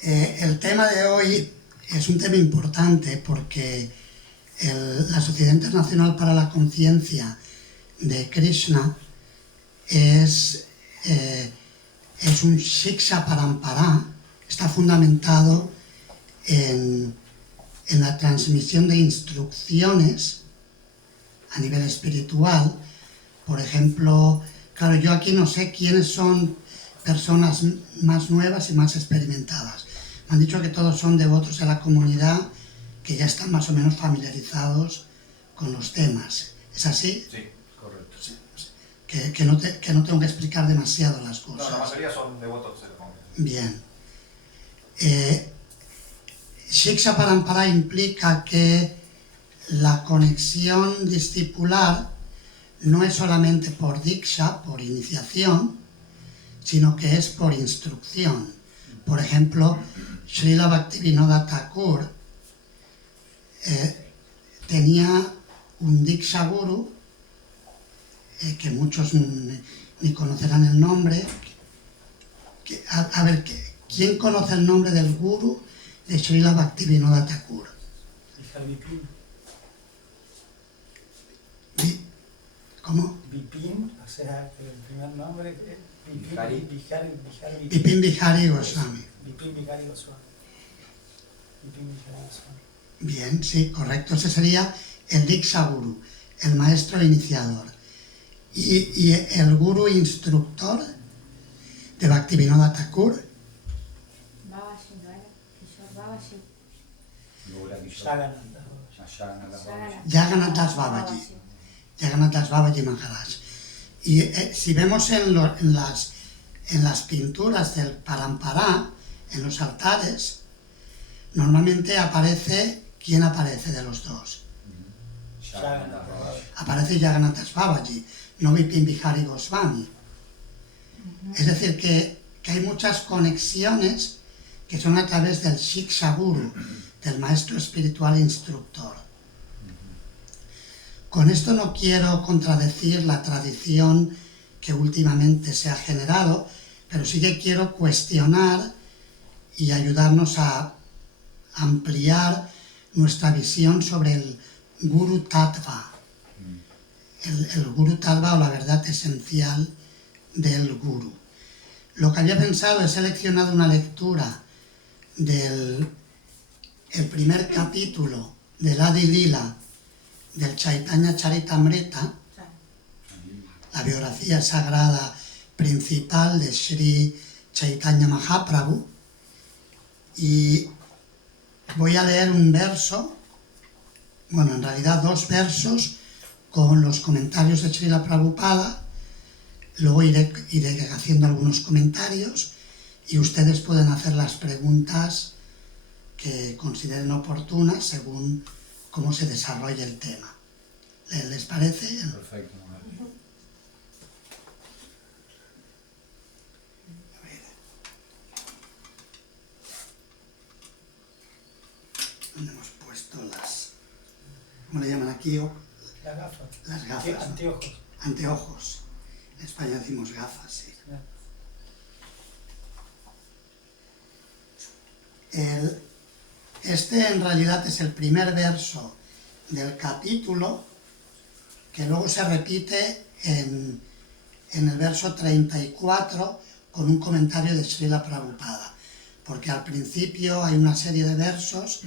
El tema de hoy es un tema importante porque la Sociedad Internacional para la Conciencia de Krishna es un Shiksha Parampara, está fundamentado en la transmisión de instrucciones a nivel espiritual. Por ejemplo, claro, yo aquí no sé quiénes son personas más nuevas y más experimentadas. Me han dicho que todos son devotos de la comunidad que ya están más o menos familiarizados con los temas. ¿Es así? Sí, correcto. Sí, sí. Que no tengo que explicar demasiado las cosas. No, la mayoría son devotos de la comunidad. Bien. Shiksha Parampara implica que la conexión discipular no es solamente por Diksha, por iniciación, sino que es por instrucción. Por ejemplo, Srila Bhaktivinoda Thakur tenía un Diksha Guru, que muchos ni conocerán el nombre. A ver, ¿quién conoce el nombre del Guru de Srila Bhaktivinoda Thakur? Vipin. ¿Cómo? Vipin, o sea, el primer nombre es Vipin Bihari Goswami. Vipin Bihari Goswami. Bien, sí, correcto. Ese sería el Diksha Guru, el maestro iniciador. Y el Guru instructor de Bhaktivinoda Thakur. Babaji, ¿no era? Kishore Babaji. Jagannath Das Babaji. Jagannath Das Babaji Maharaj. Y si vemos en las pinturas del Parampara, en los altares, normalmente aparece, ¿quién aparece de los dos? Aparece Jagannath Das Babaji, no Vipin Bihari Goswami. Es decir, que hay muchas conexiones que son a través del Shiksha Guru, del maestro espiritual instructor. Con esto no quiero contradecir la tradición que últimamente se ha generado, pero sí que quiero cuestionar y ayudarnos a ampliar nuestra visión sobre el Guru Tattva. El Guru Tattva, o la verdad esencial del Guru. Lo que había pensado, he seleccionado una lectura del primer capítulo del Adi Lila del Chaitanya Charitamrita, la biografía sagrada principal de Sri Chaitanya Mahaprabhu, y voy a leer un verso, bueno, en realidad dos versos, con los comentarios de Srila Prabhupada. Luego iré haciendo algunos comentarios y ustedes pueden hacer las preguntas que consideren oportunas según cómo se desarrolle el tema. ¿Les parece? Perfecto. A ver. ¿Dónde hemos puesto las... ¿Cómo le llaman aquí? Las gafas. Las gafas. Anteojos. Anteojos. En España decimos gafas, sí. Este en realidad es el primer verso del capítulo, que luego se repite en el verso 34 con un comentario de Srila Prabhupada, porque al principio hay una serie de versos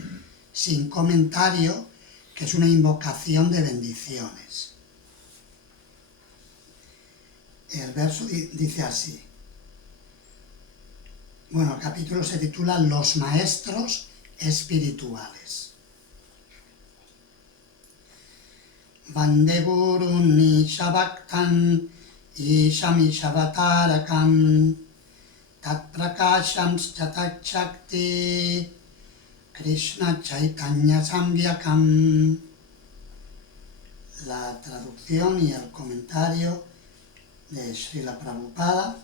sin comentario, que es una invocación de bendiciones. El verso dice así. Bueno, el capítulo se titula Los Maestros Espirituales. Vande Gurun Ishabhaktan Ishamishabhatarakam Tat Prakasham Chatat Shakti Krishna Chaitanya Samvyakam. La traducción y el comentario de Srila Prabhupada.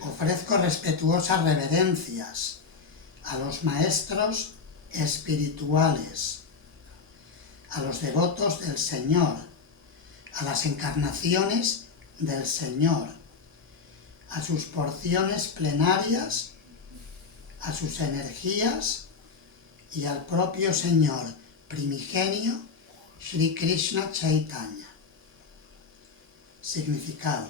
Ofrezco respetuosas reverencias a los maestros espirituales, a los devotos del Señor, a las encarnaciones del Señor, a sus porciones plenarias a sus energías y al propio Señor primigenio Sri Krishna Chaitanya. Significado.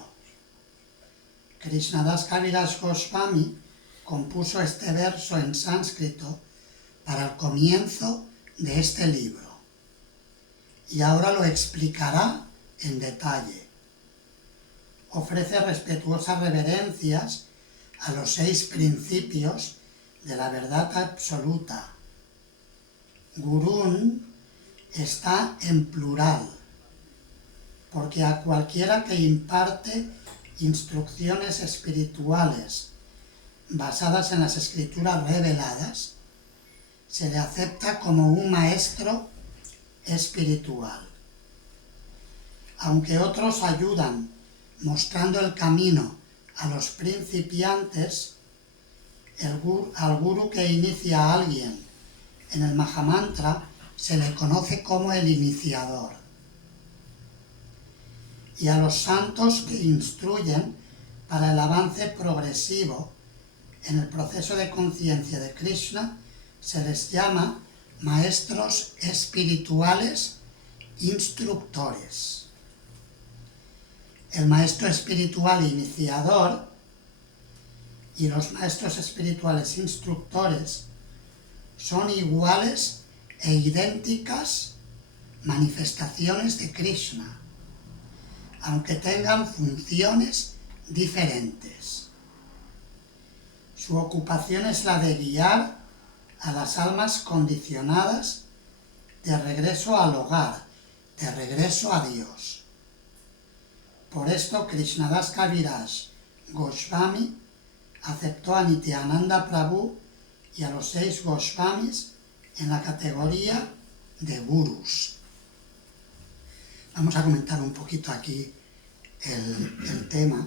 Krishnadas Kaviraj Goswami compuso este verso en sánscrito para el comienzo de este libro y ahora lo explicará en detalle. Ofrece respetuosas reverencias a los 6 principios de la verdad absoluta. Gurún está en plural, porque a cualquiera que imparte instrucciones espirituales basadas en las escrituras reveladas, se le acepta como un maestro espiritual. Aunque otros ayudan mostrando el camino a los principiantes, al gurú que inicia a alguien en el Mahamantra se le conoce como el iniciador. Y a los santos que instruyen para el avance progresivo en el proceso de conciencia de Krishna se les llama maestros espirituales instructores. El maestro espiritual iniciador y los maestros espirituales instructores son iguales e idénticas manifestaciones de Krishna, aunque tengan funciones diferentes. Su ocupación es la de guiar a las almas condicionadas de regreso al hogar, de regreso a Dios. Por esto Krishnadas Kaviraj Goswami aceptó a Nityananda Prabhu y a los 6 Goswamis en la categoría de gurús. Vamos a comentar un poquito aquí el tema.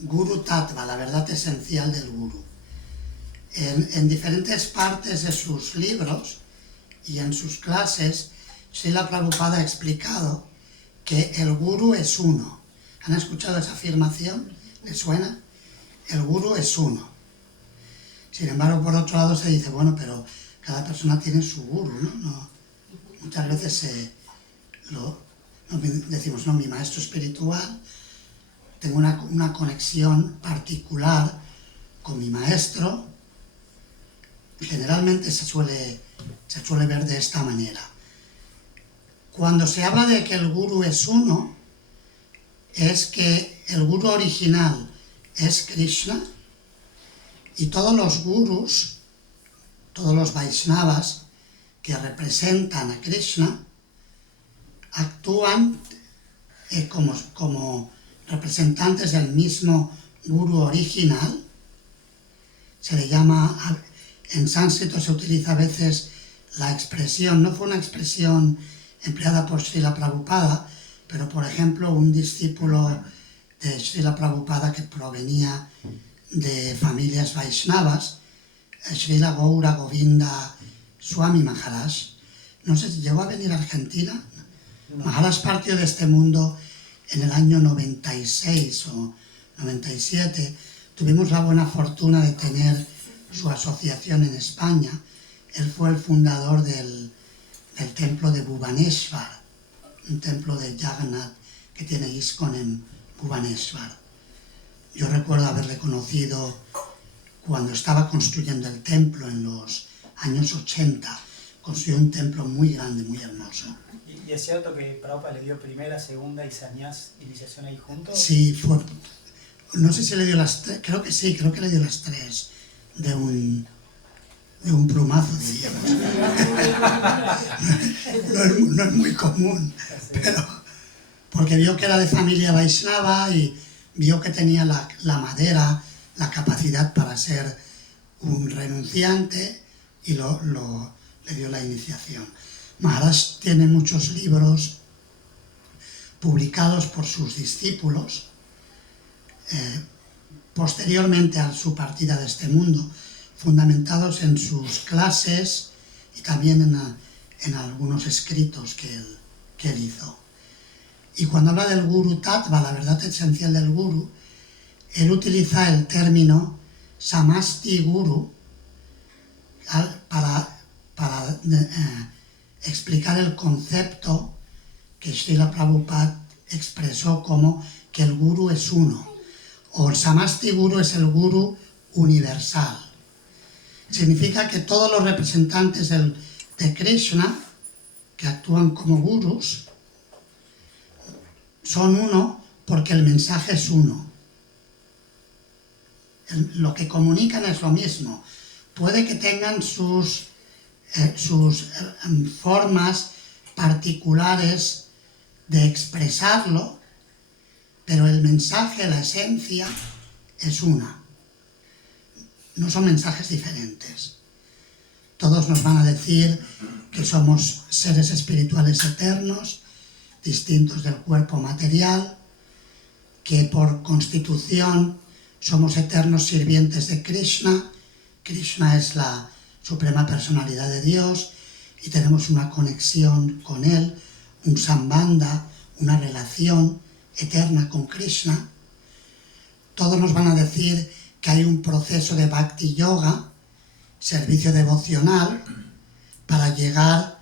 Guru Tattva, la verdad esencial del gurú. En diferentes partes de sus libros y en sus clases, Srila Prabhupada ha explicado que el gurú es uno. ¿Han escuchado esa afirmación? ¿Les suena? El gurú es uno. Sin embargo, por otro lado se dice, bueno, pero cada persona tiene su gurú, ¿no? Muchas veces decimos, no, mi maestro espiritual, tengo una conexión particular con mi maestro. Generalmente se suele ver de esta manera. Cuando se habla de que el gurú es uno, es que el gurú original es Krishna y todos los gurús, todos los Vaishnavas que representan a Krishna, actúan como representantes del mismo gurú original. Se le llama, en sánscrito se utiliza a veces la expresión, no fue una expresión empleada por Srila Prabhupada, pero por ejemplo un discípulo de Srila Prabhupada que provenía de familias Vaishnavas, Srila Gaura Govinda Swami Maharaj, no sé, ¿llegó a venir a Argentina? No. Maharaj partió de este mundo en el año 96 o 97. Tuvimos la buena fortuna de tener su asociación en España. Él fue el fundador del templo de Bhubaneswar, un templo de Jagannath que tiene ISKCON en Bhubaneswar. Yo recuerdo haberle conocido cuando estaba construyendo el templo en los años 80. Construyó un templo muy grande, muy hermoso. ¿Y es cierto que Prabhupada le dio primera, segunda y sannyas iniciación ahí juntos? Sí, no sé si le dio las 3, creo que sí, creo que le dio las 3 de un plumazo, diríamos. No es muy común, pero porque vio que era de familia Vaishnava y vio que tenía la madera, la capacidad para ser un renunciante y le dio la iniciación. Maharaj tiene muchos libros publicados por sus discípulos posteriormente a su partida de este mundo, fundamentados en sus clases y también en algunos escritos que él hizo. Y cuando habla del Guru Tattva, la verdad esencial del Guru, él utiliza el término Samasti Guru para explicar el concepto que Srila Prabhupada expresó como que el Guru es uno, o el Samasti Guru es el Guru universal. Significa que todos los representantes de Krishna que actúan como gurus son uno porque el mensaje es uno. Lo que comunican es lo mismo. Puede que tengan sus formas particulares de expresarlo, pero el mensaje, la esencia, es una. No son mensajes diferentes. Todos nos van a decir que somos seres espirituales eternos, distintos del cuerpo material, que por constitución somos eternos sirvientes de Krishna. Krishna es la suprema personalidad de Dios y tenemos una conexión con Él, un sambandha, una relación eterna con Krishna. Todos nos van a decir que hay un proceso de Bhakti Yoga, servicio devocional, para llegar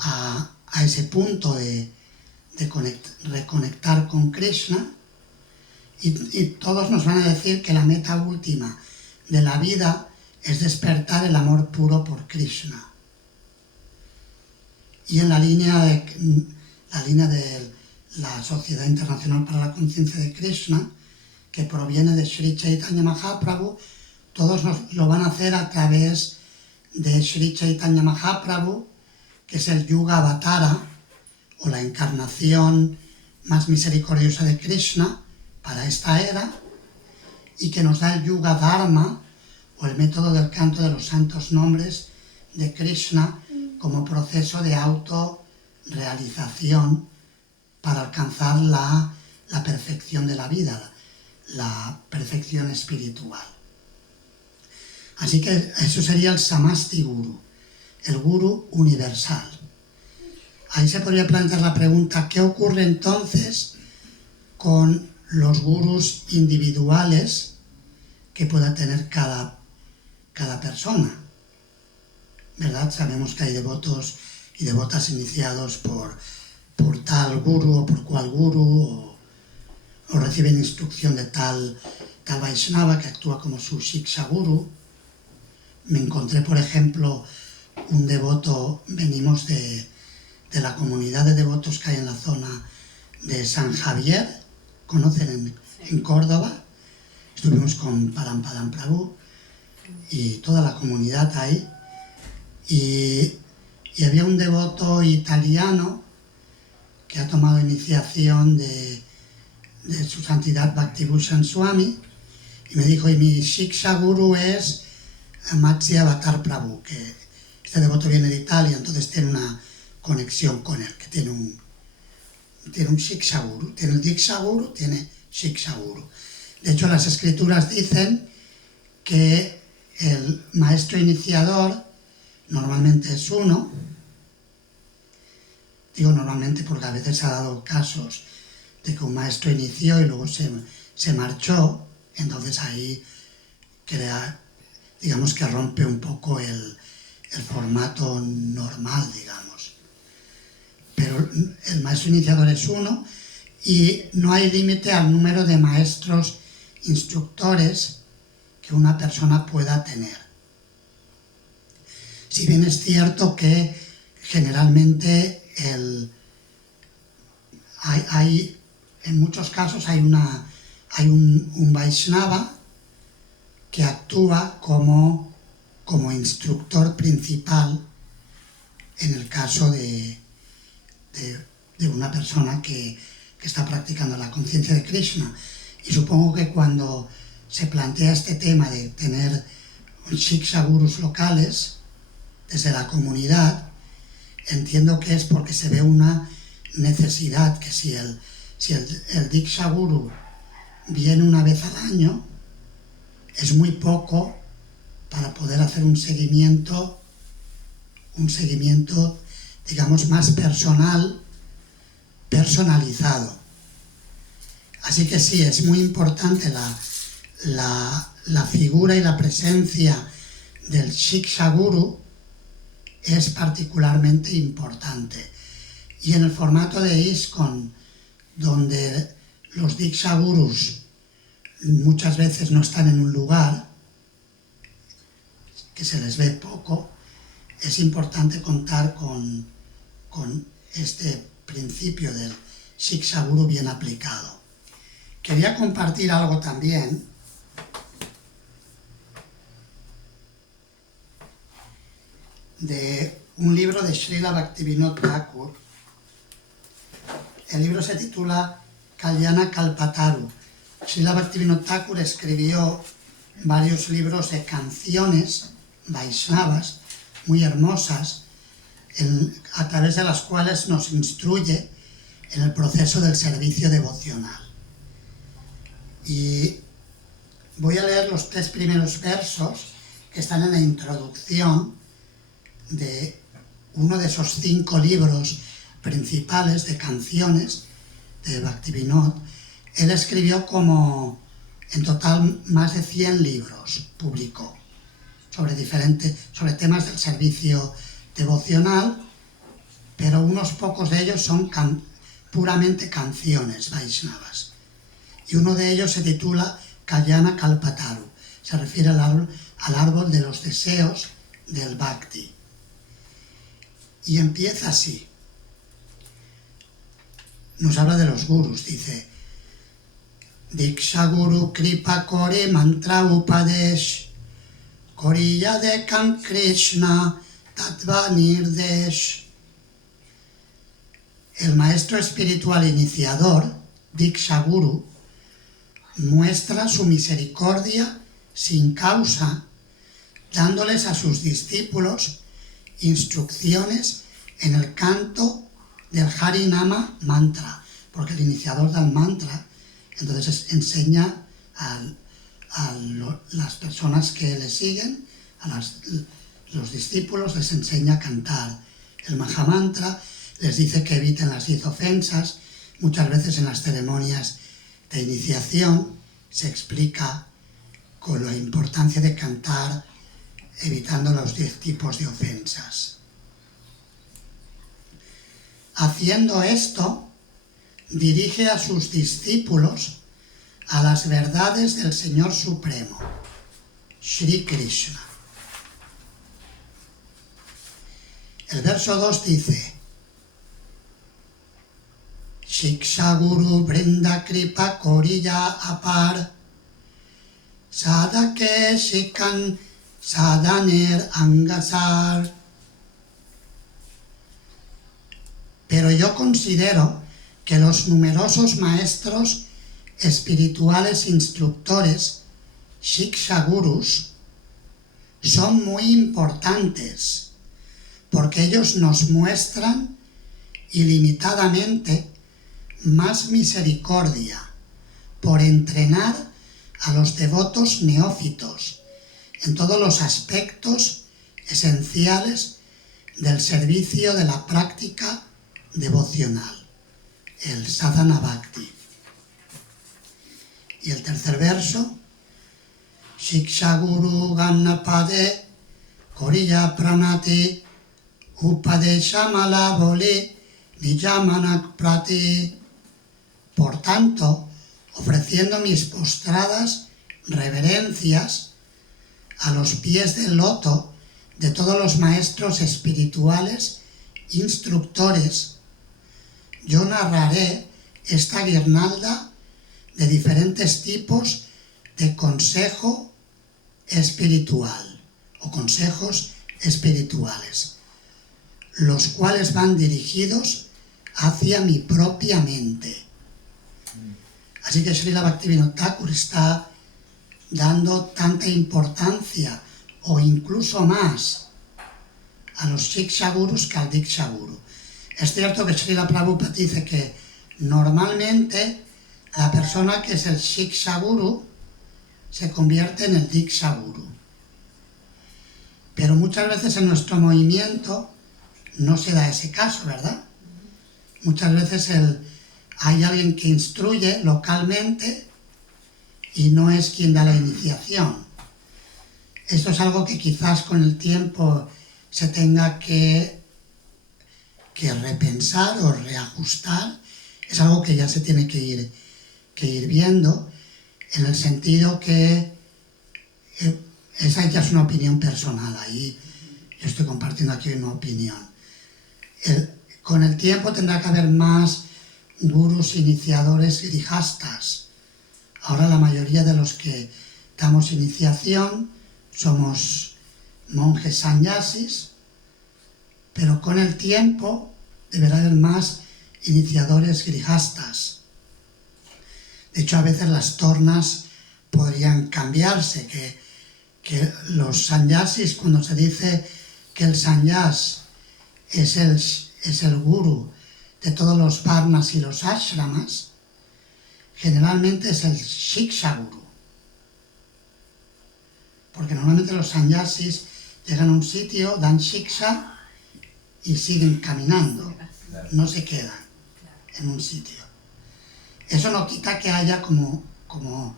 a ese punto de reconectar con Krishna. Y todos nos van a decir que la meta última de la vida es despertar el amor puro por Krishna. Y en la línea de la Sociedad Internacional para la Conciencia de Krishna, que proviene de Sri Chaitanya Mahaprabhu, todos lo van a hacer a través de Sri Chaitanya Mahaprabhu, que es el Yuga Avatara, o la encarnación más misericordiosa de Krishna para esta era, y que nos da el Yuga Dharma, o el método del canto de los santos nombres de Krishna, como proceso de autorrealización para alcanzar la perfección de la vida, la perfección espiritual. Así que eso sería el Samasti Guru, el Guru universal. Ahí se podría plantear la pregunta, ¿qué ocurre entonces con los gurús individuales que pueda tener cada persona? ¿Verdad? Sabemos que hay devotos y devotas iniciados por tal guru o por cual guru, o reciben instrucción de tal Vaishnava que actúa como su Shiksha Guru. Me encontré, por ejemplo, un devoto, venimos de la comunidad de devotos que hay en la zona de San Javier, conocen en Córdoba. Estuvimos con Parampadam Prabhu y toda la comunidad ahí. Y había un devoto italiano que ha tomado iniciación de su santidad Bhakti-Bhushan Swami, y me dijo, y mi Shiksha Guru es Matsya Avatar Prabhu, que este devoto viene de Italia, entonces tiene una conexión con él, que tiene un Shiksha Guru, tiene el Diksha Guru, tiene Shiksha Guru. De hecho, las escrituras dicen que el maestro iniciador normalmente es uno. Digo normalmente porque a veces ha dado casos de que un maestro inició y luego se marchó, entonces ahí digamos que rompe un poco el formato normal, digamos. Pero el maestro iniciador es uno y no hay límite al número de maestros instructores que una persona pueda tener. Si bien es cierto que generalmente en muchos casos hay un Vaishnava que actúa como instructor principal en el caso de una persona que está practicando la conciencia de Krishna. Y supongo que cuando se plantea este tema de tener Shiksha Gurus locales desde la comunidad, entiendo que es porque se ve una necesidad, que si el Diksha Guru viene una vez al año, es muy poco para poder hacer un seguimiento, digamos, más personalizado. Así que sí, es muy importante la figura y la presencia del Shiksha Guru, es particularmente importante. Y en el formato de ISKCON, donde los Diksha Gurus muchas veces no están en un lugar, que se les ve poco, es importante contar con este principio del Shiksha Guru bien aplicado. Quería compartir algo también de un libro de Srila Bhaktivinoda Thakur. El libro se titula Kalyana Kalpataru. Srila Bhaktivinoda Thakur escribió varios libros de canciones Vaishnavas muy hermosas, a través de las cuales nos instruye en el proceso del servicio devocional. Y voy a leer los 3 primeros versos que están en la introducción de uno de esos 5 libros principales de canciones de Bhaktivinoda. Él escribió en total más de 100 libros, publicó, sobre temas del servicio devocional, pero unos pocos de ellos son puramente canciones Vaishnavas. Y uno de ellos se titula Kalyana Kalpataru, se refiere al árbol de los deseos del Bhakti. Y empieza así. Nos habla de los gurus, dice: Diksha Guru Kripa Kore Mantra Upadesh Koriya Dekam Krishna Tattva Nirdesh. El maestro espiritual iniciador, Diksha Guru, muestra su misericordia sin causa, dándoles a sus discípulos instrucciones en el canto del Harinama mantra, porque el iniciador da el mantra, entonces enseña a las personas que le siguen, los discípulos, les enseña a cantar el Mahamantra, les dice que eviten las 10 ofensas. Muchas veces en las ceremonias de iniciación se explica con la importancia de cantar evitando los 10 tipos de ofensas. Haciendo esto, dirige a sus discípulos a las verdades del Señor Supremo, Shri Krishna. El verso 2 dice: Shiksha Guru Brinda Kripa Koriya Apar Sadake Shikan Sadaner Angasar. Pero yo considero que los numerosos maestros espirituales instructores, Shiksha Gurus, son muy importantes, porque ellos nos muestran ilimitadamente más misericordia por entrenar a los devotos neófitos en todos los aspectos esenciales del servicio de la práctica devocional, el sadhana bhakti. Y el tercer verso: Shiksha Guru Gannapade Koriya Pranati Upadeshamala Boli Nijamanak Prati. Por tanto, ofreciendo mis postradas reverencias a los pies del loto de todos los maestros espirituales instructores, yo narraré esta guirnalda de diferentes tipos de consejo espiritual o consejos espirituales, los cuales van dirigidos hacia mi propia mente. Así que Srila Bhaktivinoda Thakur está dando tanta importancia o incluso más a los Shiksha Gurus que al Diksha Guru. Es cierto que Srila Prabhupada dice que normalmente la persona que es el Shiksha Guru se convierte en el Diksha Guru. Pero muchas veces en nuestro movimiento no se da ese caso, ¿verdad? Muchas veces hay alguien que instruye localmente y no es quien da la iniciación. Esto es algo que quizás con el tiempo se tenga que repensar o reajustar. Es algo que ya se tiene que ir viendo, en el sentido que esa ya es una opinión personal. Ahí yo estoy compartiendo aquí una opinión. Con el tiempo tendrá que haber más gurús iniciadores grihastas. Ahora la mayoría de los que damos iniciación somos monjes sannyasis, pero con el tiempo deberá haber más iniciadores grihastas. De hecho, a veces las tornas podrían cambiarse, que los sannyasis, cuando se dice que el sannyas es el guru de todos los varnas y los ashramas, generalmente es el shiksha guru. Porque normalmente los sannyasis llegan a un sitio, dan shiksha y siguen caminando, no se quedan en un sitio. Eso no quita que haya, como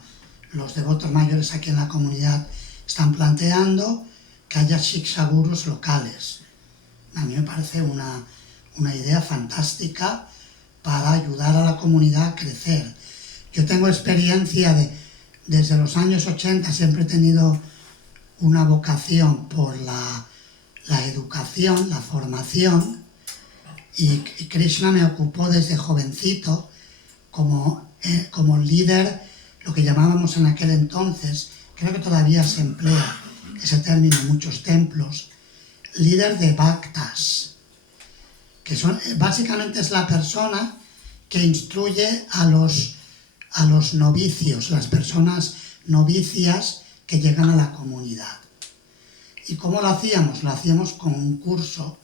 los devotos mayores aquí en la comunidad están planteando, que haya shiksha gurus locales. A mí me parece una idea fantástica para ayudar a la comunidad a crecer. Yo tengo experiencia desde los años 80, siempre he tenido una vocación por la educación, la formación, y Krishna me ocupó desde jovencito como líder, lo que llamábamos en aquel entonces, creo que todavía se emplea ese término en muchos templos, líder de bhaktas, que básicamente es la persona que instruye a los novicios, las personas novicias que llegan a la comunidad. ¿Y cómo lo hacíamos? Lo hacíamos con un curso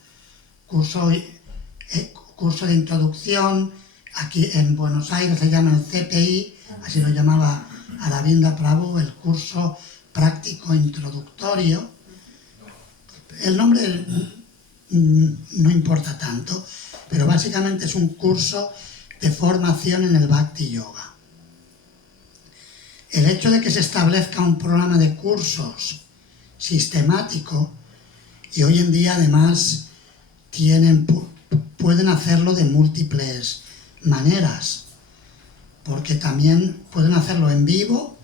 de introducción. Aquí en Buenos Aires se llama el CPI, así lo llamaba Aravinda Prabhu, el curso práctico introductorio. El nombre no importa tanto, pero básicamente es un curso de formación en el Bhakti Yoga. El hecho de que se establezca un programa de cursos sistemático, y hoy en día además pueden hacerlo de múltiples maneras, porque también pueden hacerlo en vivo,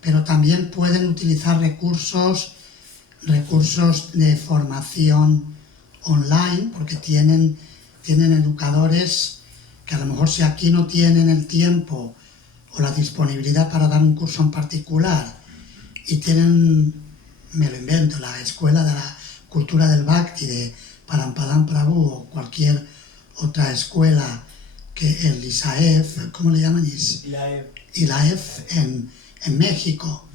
pero también pueden utilizar recursos de formación online, porque tienen educadores que a lo mejor, si aquí no tienen el tiempo o la disponibilidad para dar un curso en particular y tienen, me lo invento, la Escuela de la Cultura del Bhakti de Parampadam Prabhu o cualquier otra escuela, que el ISAEF, ¿cómo le llaman? ILAEF en México,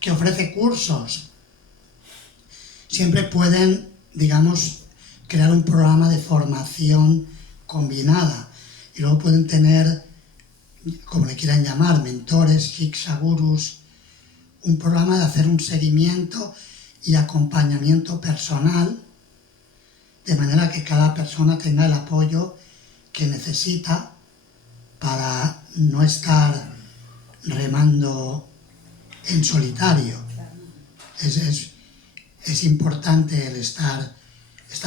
que ofrece cursos. Siempre pueden, digamos, crear un programa de formación combinada y luego pueden tener, como le quieran llamar, mentores, shiksha gurus, un programa de hacer un seguimiento y acompañamiento personal, de manera que cada persona tenga el apoyo que necesita para no estar remando en solitario. Es importante el estar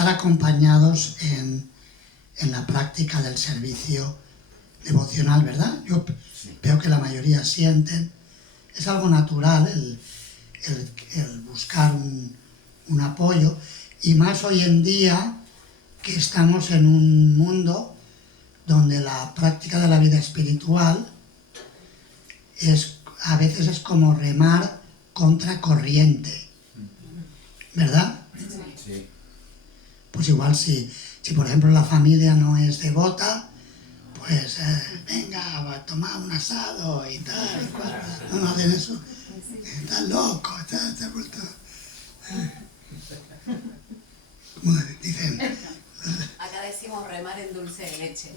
acompañados en la práctica del servicio devocional, ¿verdad? Yo veo que la mayoría sienten. Es algo natural el buscar un apoyo, y más hoy en día que estamos en un mundo donde la práctica de la vida espiritual a veces es como remar contra corriente, ¿verdad? Sí. Pues igual si por ejemplo la familia no es devota, pues venga, a tomar un asado y tal, y cual. No hacen eso. Estás loco, estás vuelto. Como dicen. Acá decimos remar en dulce de leche.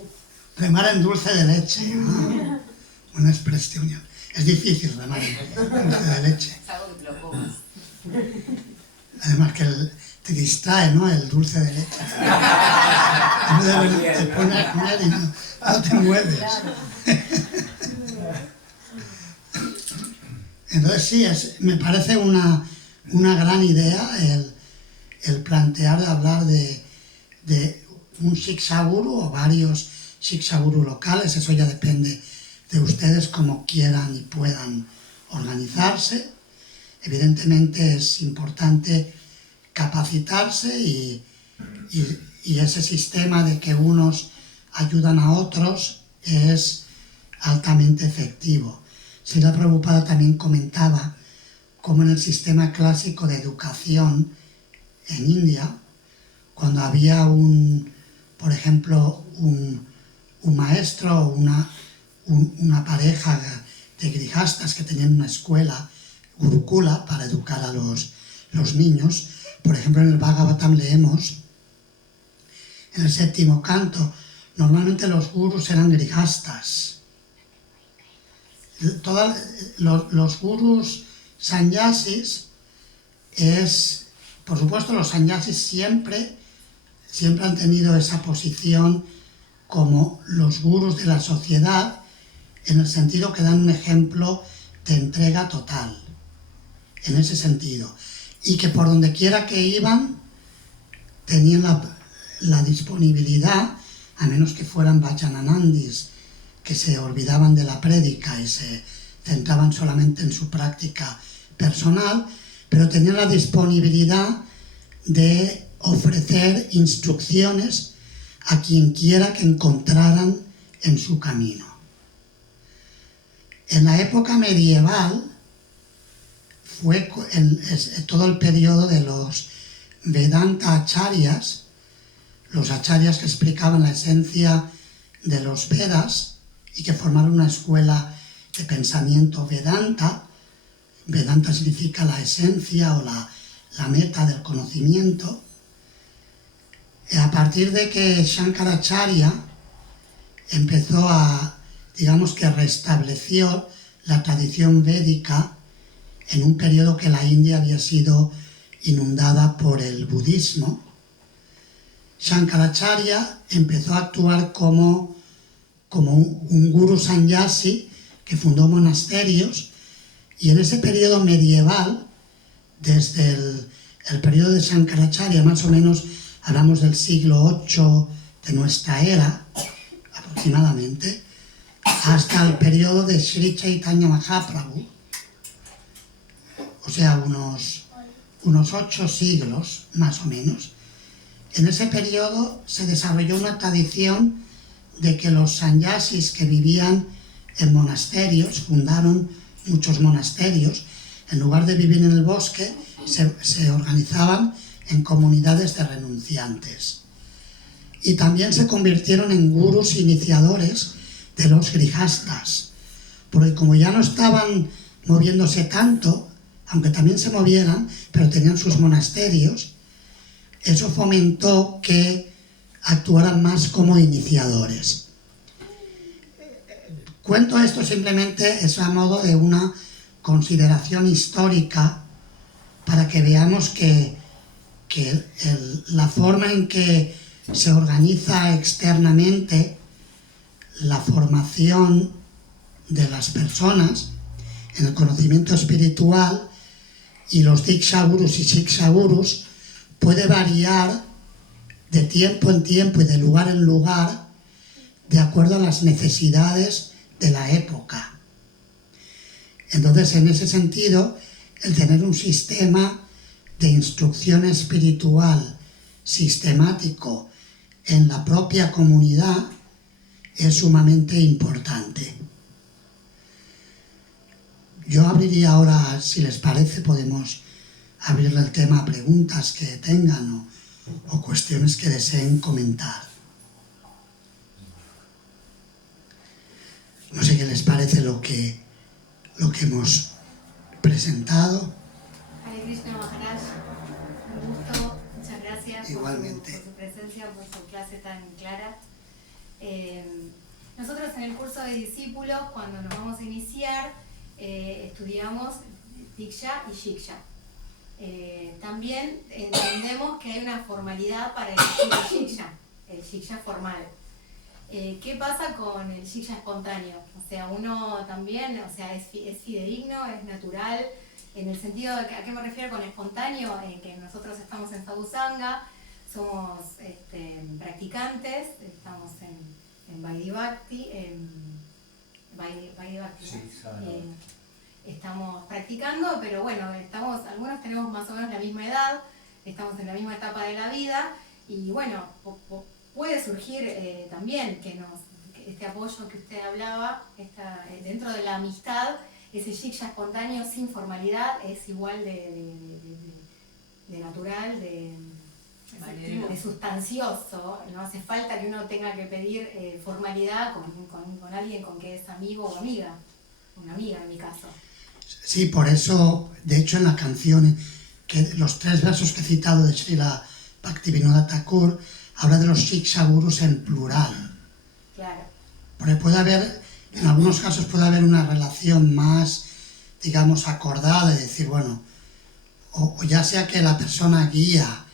Remar en dulce de leche. Buena expresión. Es difícil remar en dulce de leche. Es algo que te lo comas. Además que te distrae, ¿no? El dulce de leche. te pones a comer y no te mueves. Entonces sí, me parece una gran idea el plantear de hablar de un Shiksha Guru o varios Shiksha Guru locales. Eso ya depende de ustedes cómo quieran y puedan organizarse. Evidentemente es importante capacitarse y ese sistema de que unos ayudan a otros es altamente efectivo. Srila Prabhupada también comentaba cómo en el sistema clásico de educación en India, cuando había por ejemplo, un maestro o una pareja de grihastas que tenían una escuela gurukula para educar a los niños, por ejemplo en el Bhagavatam leemos, en el 7º canto, normalmente los gurus eran grihastas. Los gurus sannyasis por supuesto los sannyasis siempre han tenido esa posición como los gurus de la sociedad, en el sentido que dan un ejemplo de entrega total, en ese sentido, y que por donde quiera que iban tenían la disponibilidad, a menos que fueran Vajananandis, que se olvidaban de la prédica y se centraban solamente en su práctica personal, pero tenían la disponibilidad de ofrecer instrucciones a quien quiera que encontraran en su camino. En la época medieval fue todo el periodo de los Vedanta Acharyas, los acharyas que explicaban la esencia de los Vedas y que formaron una escuela de pensamiento Vedanta. Vedanta significa la esencia o la meta del conocimiento. A partir de que Shankaracharya empezó digamos que restableció la tradición védica en un periodo que la India había sido inundada por el budismo, Shankaracharya empezó a actuar como un guru sannyasi que fundó monasterios, y en ese periodo medieval, desde el periodo de Shankaracharya, más o menos hablamos del siglo VIII de nuestra era, aproximadamente, hasta el periodo de Sri Chaitanya Mahaprabhu, o sea, unos 8 siglos, más o menos. En ese periodo se desarrolló una tradición de que los sannyasis que vivían en monasterios, fundaron muchos monasterios, en lugar de vivir en el bosque, se organizaban en comunidades de renunciantes. Y también se convirtieron en gurús iniciadores de los grihastas, porque como ya no estaban moviéndose tanto, aunque también se movieran, pero tenían sus monasterios, eso fomentó que actuaran más como iniciadores. Cuento esto simplemente es a modo de una consideración histórica para que veamos que la forma en que se organiza externamente la formación de las personas en el conocimiento espiritual y los Diksha Gurus y Shiksha Gurus puede variar de tiempo en tiempo y de lugar en lugar de acuerdo a las necesidades de la época. Entonces, en ese sentido, el tener un sistema de instrucción espiritual sistemático en la propia comunidad es sumamente importante. Yo abriría ahora, si les parece, podemos abrirle el tema a preguntas que tengan o cuestiones que deseen comentar. No sé qué les parece lo que hemos presentado. Hare Krishna Maharaj, un gusto, muchas gracias Igualmente. por su presencia, por su clase tan clara. Nosotros en el curso de discípulos, cuando nos vamos a iniciar, estudiamos Diksha y Shiksha. También entendemos que hay una formalidad para elegir Shiksha. el Shiksha formal. ¿Qué pasa con el Shiksha espontáneo? O sea, uno también, o sea, es fidedigno, es natural, en el sentido de que, ¿a qué me refiero con espontáneo? Que nosotros estamos en Sadhusanga, somos practicantes, estamos en Vaidivakti, Vaidivakti, Sí, estamos practicando, pero bueno, algunos tenemos más o menos la misma edad, estamos en la misma etapa de la vida, y bueno, puede surgir también que este apoyo que usted hablaba, dentro de la amistad, ese shiksha espontáneo sin formalidad es igual de natural, de sustancioso. No hace falta que uno tenga que pedir formalidad con alguien con que es amigo o amiga, una amiga en mi caso. Sí, por eso, de hecho, en la canción, que los 3 versos que he citado de Srila Bhaktivinoda Thakur, habla de los Shiksha Gurus en plural. Claro. Porque en algunos casos puede haber una relación más, digamos, acordada, de decir, bueno, o ya sea que la persona guía,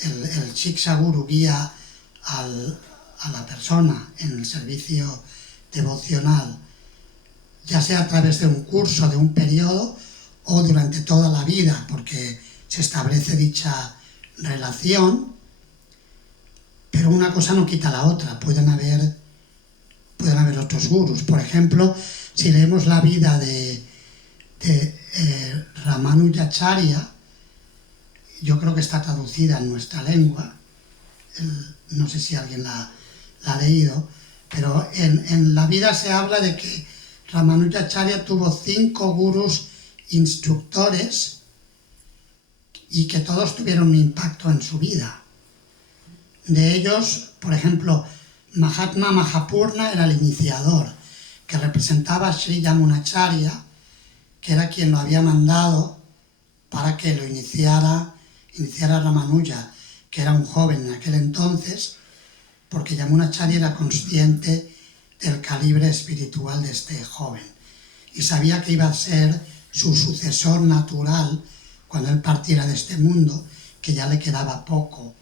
el Shiksha Guru guía a la persona en el servicio devocional, ya sea a través de un curso, de un periodo, o durante toda la vida, porque se establece dicha relación, pero una cosa no quita la otra. Pueden haber otros gurus. Por ejemplo, si leemos la vida de Ramanujacharya, yo creo que está traducida en nuestra lengua, no sé si alguien la ha leído, pero en la vida se habla de que Ramanujacharya tuvo 5 gurus instructores y que todos tuvieron un impacto en su vida. De ellos, por ejemplo, Mahatma Mahapurna era el iniciador, que representaba a Sri Yamunacharya, que era quien lo había mandado para que lo iniciara Ramanuja, que era un joven en aquel entonces, porque Yamunacharya era consciente del calibre espiritual de este joven y sabía que iba a ser su sucesor natural cuando él partiera de este mundo, que ya le quedaba poco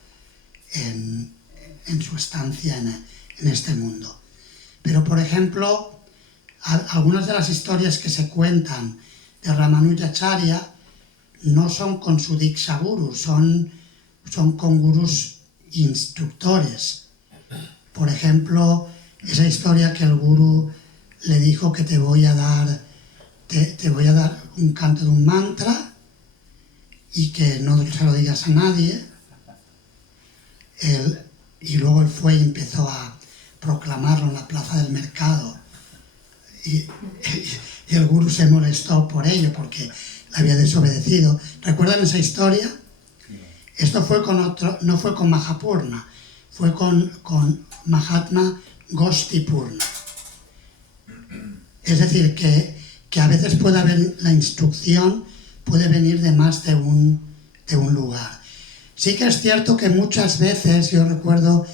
en su estancia en este mundo. Pero, por ejemplo, algunas de las historias que se cuentan de Ramanujacharya no son con su Diksha Guru, son con gurús instructores. Por ejemplo, esa historia que el gurú le dijo que te voy a dar un canto de un mantra y que no se lo digas a nadie. Y luego él fue y empezó a proclamarlo en la plaza del mercado. Y el gurú se molestó por ello, porque le había desobedecido. ¿Recuerdan esa historia? Esto fue no fue con Mahapurna, fue con Mahatma Gostipurna. Es decir, que a veces puede haber la instrucción, puede venir de más de un lugar. Sí que es cierto que muchas veces, yo recuerdo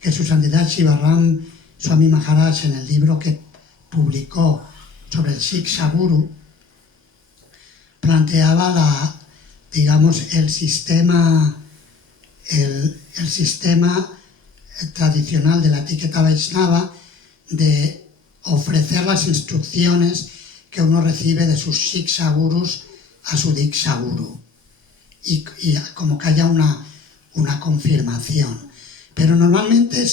que Su Santidad Shivaram Swami Maharaj, en el libro que publicó sobre el Shiksha Guru, planteaba el sistema tradicional de la etiqueta Vaishnava de ofrecer las instrucciones que uno recibe de sus Shiksha Gurus a su Diksha Guru. Y como que haya una confirmación. Pero normalmente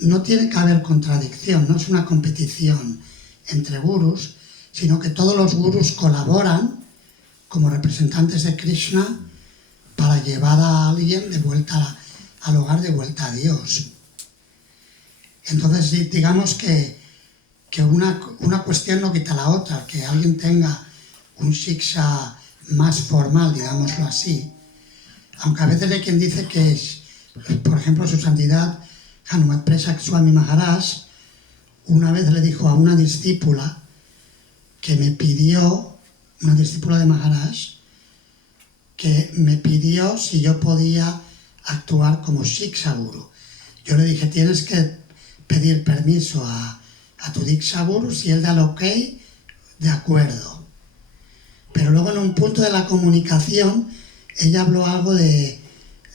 no tiene que haber contradicción, no es una competición entre gurus, sino que todos los gurus colaboran como representantes de Krishna para llevar a alguien de vuelta al hogar, de vuelta a Dios. Entonces, digamos que una cuestión no quita la otra, que alguien tenga un shiksha más formal, digámoslo así, aunque a veces hay quien dice que, por ejemplo, Su Santidad Hanumat Prashak Swami Maharaj una vez le dijo a una discípula que me pidió, una discípula de Maharaj, que me pidió si yo podía actuar como Shiksha Guru. Yo le dije, tienes que pedir permiso a tu Diksha Guru, si él da el ok, de acuerdo. Pero luego en un punto de la comunicación, ella habló algo de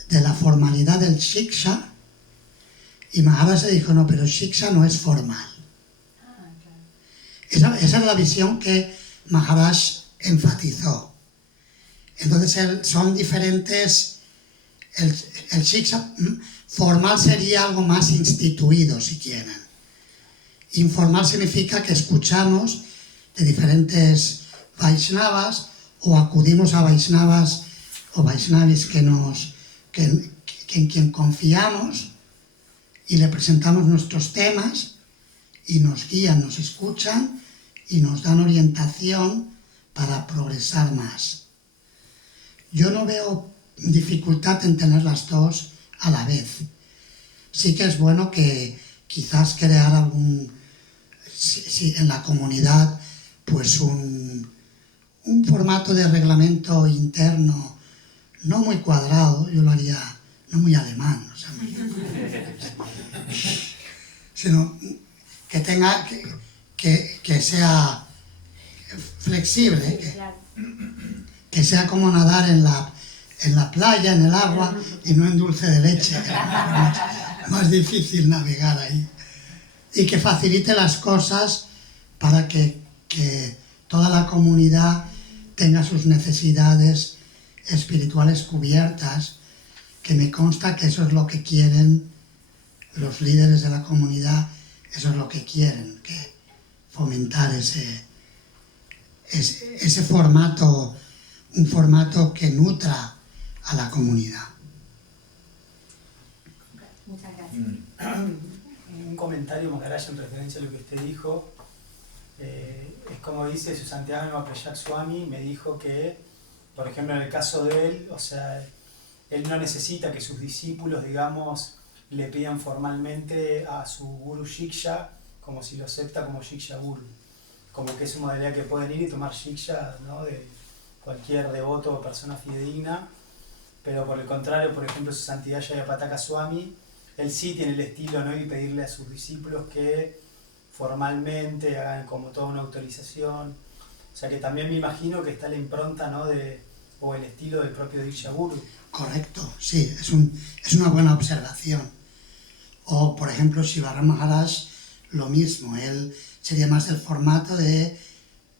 la formalidad del Shiksha Y Maharaj se dijo, no, pero Shiksha no es formal. Ah, claro. Esa es la visión que Maharaj enfatizó. Entonces son diferentes. El Shiksha formal sería algo más instituido, si quieren. Informal significa que escuchamos de diferentes Vaishnavas o acudimos a Vaishnavas o Vaishnavis en quien confiamos y le presentamos nuestros temas y nos guían, nos escuchan y nos dan orientación para progresar más. Yo no veo dificultad en tener las dos a la vez. Sí que es bueno que quizás crear en la comunidad pues un formato de reglamento interno no muy cuadrado, yo lo haría no muy alemán, o sea, sino que tenga que sea flexible, que sea como nadar en la playa, en el agua y no en dulce de leche, que es más difícil navegar ahí. Y que facilite las cosas para que toda la comunidad tenga sus necesidades espirituales cubiertas, que me consta que eso es lo que quieren los líderes de la comunidad, eso es lo que quieren, que fomentar ese formato, un formato que nutra a la comunidad. Muchas gracias. Un comentario, Maharaj, en referencia a lo que usted dijo, es como dice su santidad Prashak Swami, me dijo que, por ejemplo, en el caso de él, o sea, él no necesita que sus discípulos, digamos, le pidan formalmente a su Guru Shiksha, como si lo acepta como Shiksha Guru. Como que es una modalidad que pueden ir y tomar Shiksha, ¿no?, de cualquier devoto o persona fidedigna, pero por el contrario, por ejemplo, su santidad Jayapataka Swami, él sí tiene el estilo, ¿no?, y pedirle a sus discípulos que formalmente hagan como toda una autorización. O sea que también me imagino que está la impronta, ¿no?, o el estilo del propio Diksha Guru. Correcto, sí, es una buena observación. O, por ejemplo, Shivaram Maharaj, lo mismo, él sería más del formato de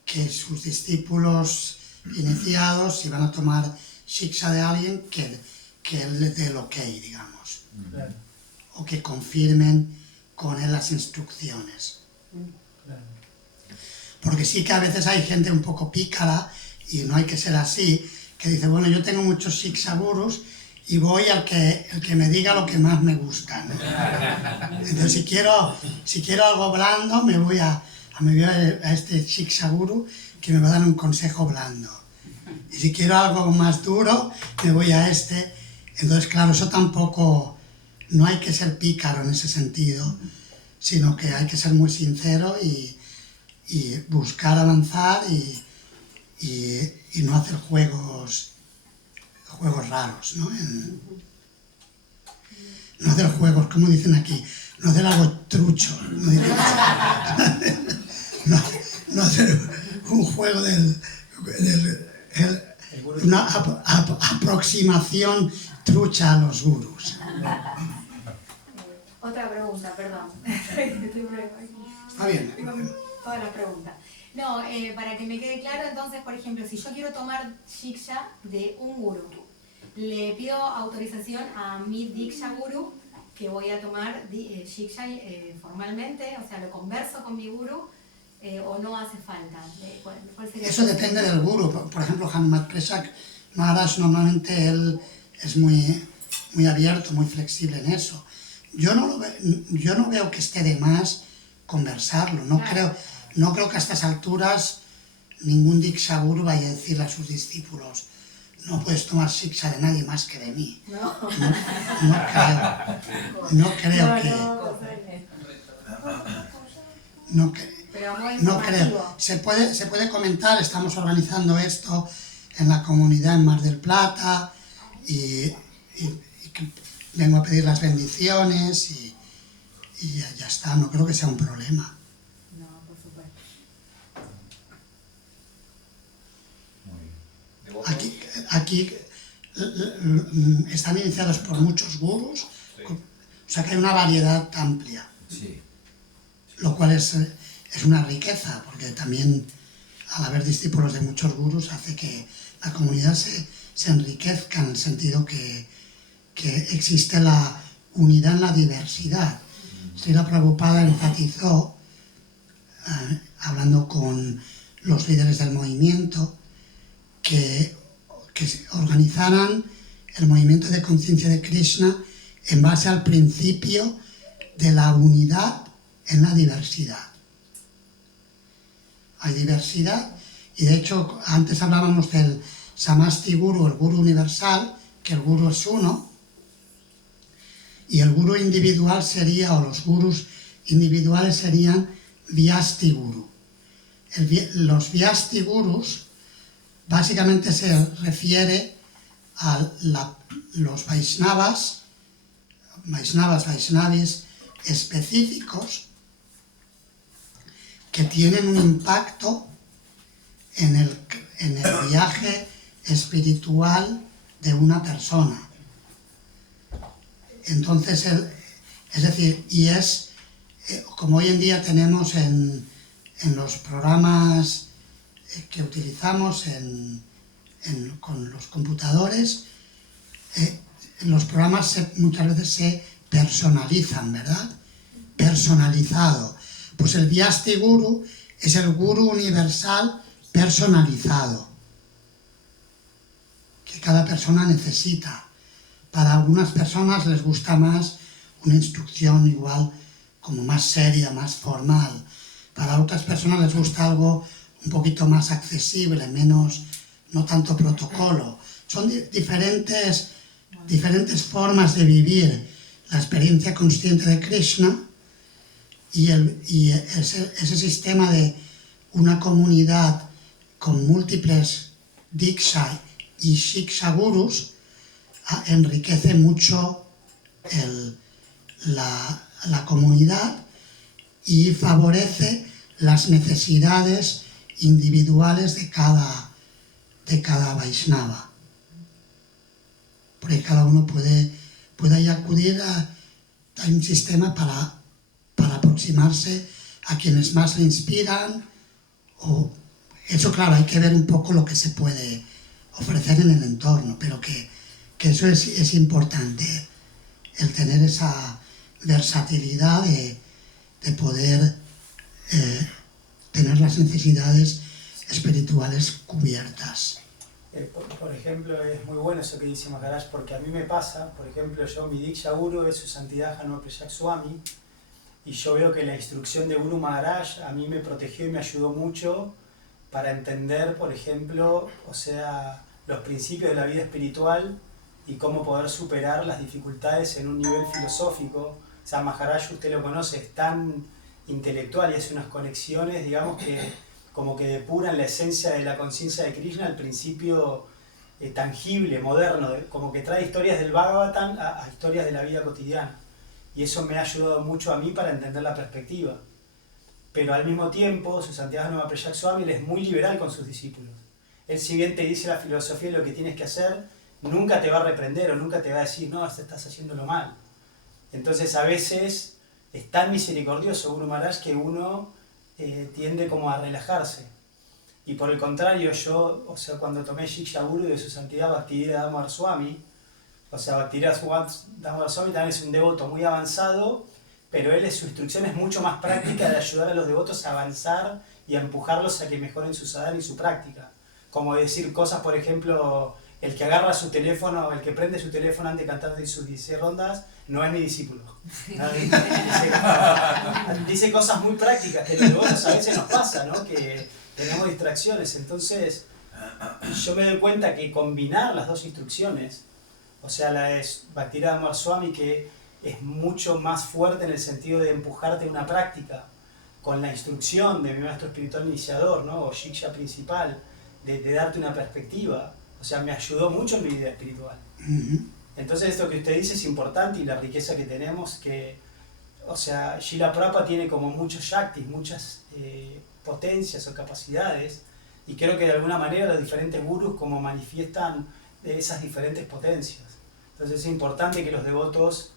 que sus discípulos iniciados, si van a tomar Shiksha de alguien, que él le dé el ok, digamos. Claro. O que confirmen con él las instrucciones. Claro. Porque sí que a veces hay gente un poco pícara, y no hay que ser así, que dice, bueno, yo tengo muchos Shiksha Gurus y voy al que me diga lo que más me gusta, ¿no? Entonces, si quiero algo blando, me voy a este Shiksha Guru que me va a dar un consejo blando. Y si quiero algo más duro, me voy a este. Entonces, claro, eso tampoco, no hay que ser pícaro en ese sentido, sino que hay que ser muy sincero y buscar avanzar y no hacer juegos raros, ¿no? No hacer juegos, como dicen aquí, no hacer algo trucho, no hacer un juego una aproximación trucha a los gurús. Otra pregunta, perdón. Está bien. Todas las preguntas. No, para que me quede claro, entonces, por ejemplo, si yo quiero tomar Shiksha de un gurú, le pido autorización a mi Diksha Guru, que voy a tomar Shiksha formalmente, o sea, lo converso con mi gurú, o no hace falta. ¿Cuál sería? Eso depende del gurú. Por ejemplo, Hanumat Prashak Maharaj, normalmente él es muy abierto, muy flexible en eso. Yo no veo que esté de más conversarlo. No creo que a estas alturas ningún Diksha Guru vaya a decirle a sus discípulos, no puedes tomar Shiksha de nadie más que de mí. No creo. Se puede comentar, estamos organizando esto en la comunidad en Mar del Plata y vengo a pedir las bendiciones y ya está, no creo que sea un problema. No, por supuesto. Muy bien. Aquí están iniciados por muchos gurús, o sea que hay una variedad amplia, Sí. lo cual es una riqueza, porque también al haber discípulos de muchos gurús hace que la comunidad se enriquezca en el sentido que existe la unidad en la diversidad. Srila Prabhupada enfatizó, hablando con los líderes del movimiento, que se organizaran el movimiento de conciencia de Krishna en base al principio de la unidad en la diversidad. Hay diversidad, y de hecho antes hablábamos del Samasti Guru, el Guru universal, que el Guru es uno, y el Guru individual sería, o los Gurus individuales serían Vyasti Guru. Los Vyasti Gurus básicamente se refiere a los Vaishnavas, Vaishnavis específicos que tienen un impacto en el viaje espiritual de una persona. Entonces, es decir, y es como hoy en día tenemos en los programas que utilizamos con los computadores, los programas muchas veces se personalizan, ¿verdad? Personalizado. Pues el Vyasti Guru es el Guru universal personalizado, que cada persona necesita. Para algunas personas les gusta más una instrucción igual como más seria, más formal. Para otras personas les gusta algo un poquito más accesible, menos, no tanto protocolo. Son diferentes formas de vivir la experiencia consciente de Krishna, y ese sistema de una comunidad con múltiples Diksha y Shiksha Gurus enriquece mucho la comunidad y favorece las necesidades individuales de cada Vaishnava. Porque cada uno puede ahí acudir hay un sistema para aproximarse a quienes más le inspiran. Eso, claro, hay que ver un poco lo que se puede ofrecer en el entorno, pero que eso es importante, el tener esa versatilidad de poder tener las necesidades espirituales cubiertas. Por ejemplo, es muy bueno eso que dice Maharaj, porque a mí me pasa, por ejemplo, mi Diksha Guru es su santidad Hanuman Prayak Swami, y yo veo que la instrucción de Guru Maharaj a mí me protegió y me ayudó mucho para entender, por ejemplo, los principios de la vida espiritual y cómo poder superar las dificultades en un nivel filosófico. O sea, Maharaj, usted lo conoce, es tan intelectual y hace unas conexiones, digamos, que como que depuran la esencia de la conciencia de Krishna al principio tangible, moderno, como que trae historias del Bhagavatam a historias de la vida cotidiana. Y eso me ha ayudado mucho a mí para entender la perspectiva. Pero al mismo tiempo, su santidad Hanuman Prayak Swami es muy liberal con sus discípulos. Él, si bien te dice la filosofía de lo que tienes que hacer, nunca te va a reprender o nunca te va a decir, no, estás haciéndolo mal. Entonces a veces es tan misericordioso Guru Maharaj que uno tiende como a relajarse. Y por el contrario, yo, cuando tomé Shiksha Guru de su santidad Bhaktivedanta Damodar Swami, Bhaktivedanta Damodar Swami también es un devoto muy avanzado, pero su instrucción es mucho más práctica de ayudar a los devotos a avanzar y a empujarlos a que mejoren su sadhana y su práctica. Como decir cosas, por ejemplo, el que agarra su teléfono, el que prende su teléfono antes de cantar sus 16 rondas, no es mi discípulo. Dice cosas muy prácticas que los devotos a veces nos pasa, ¿no? Que tenemos distracciones. Entonces, yo me doy cuenta que combinar las dos instrucciones, la de Bhaktivedanta Damodar Swami, que es mucho más fuerte en el sentido de empujarte a una práctica, con la instrucción de mi maestro espiritual iniciador, ¿no? O Shiksha principal, de darte una perspectiva, me ayudó mucho en mi vida espiritual. Entonces esto que usted dice es importante, y la riqueza que tenemos, que, Srila Prabhupada tiene como muchos shaktis, muchas potencias o capacidades, y creo que de alguna manera los diferentes gurus como manifiestan esas diferentes potencias. Entonces es importante que los devotos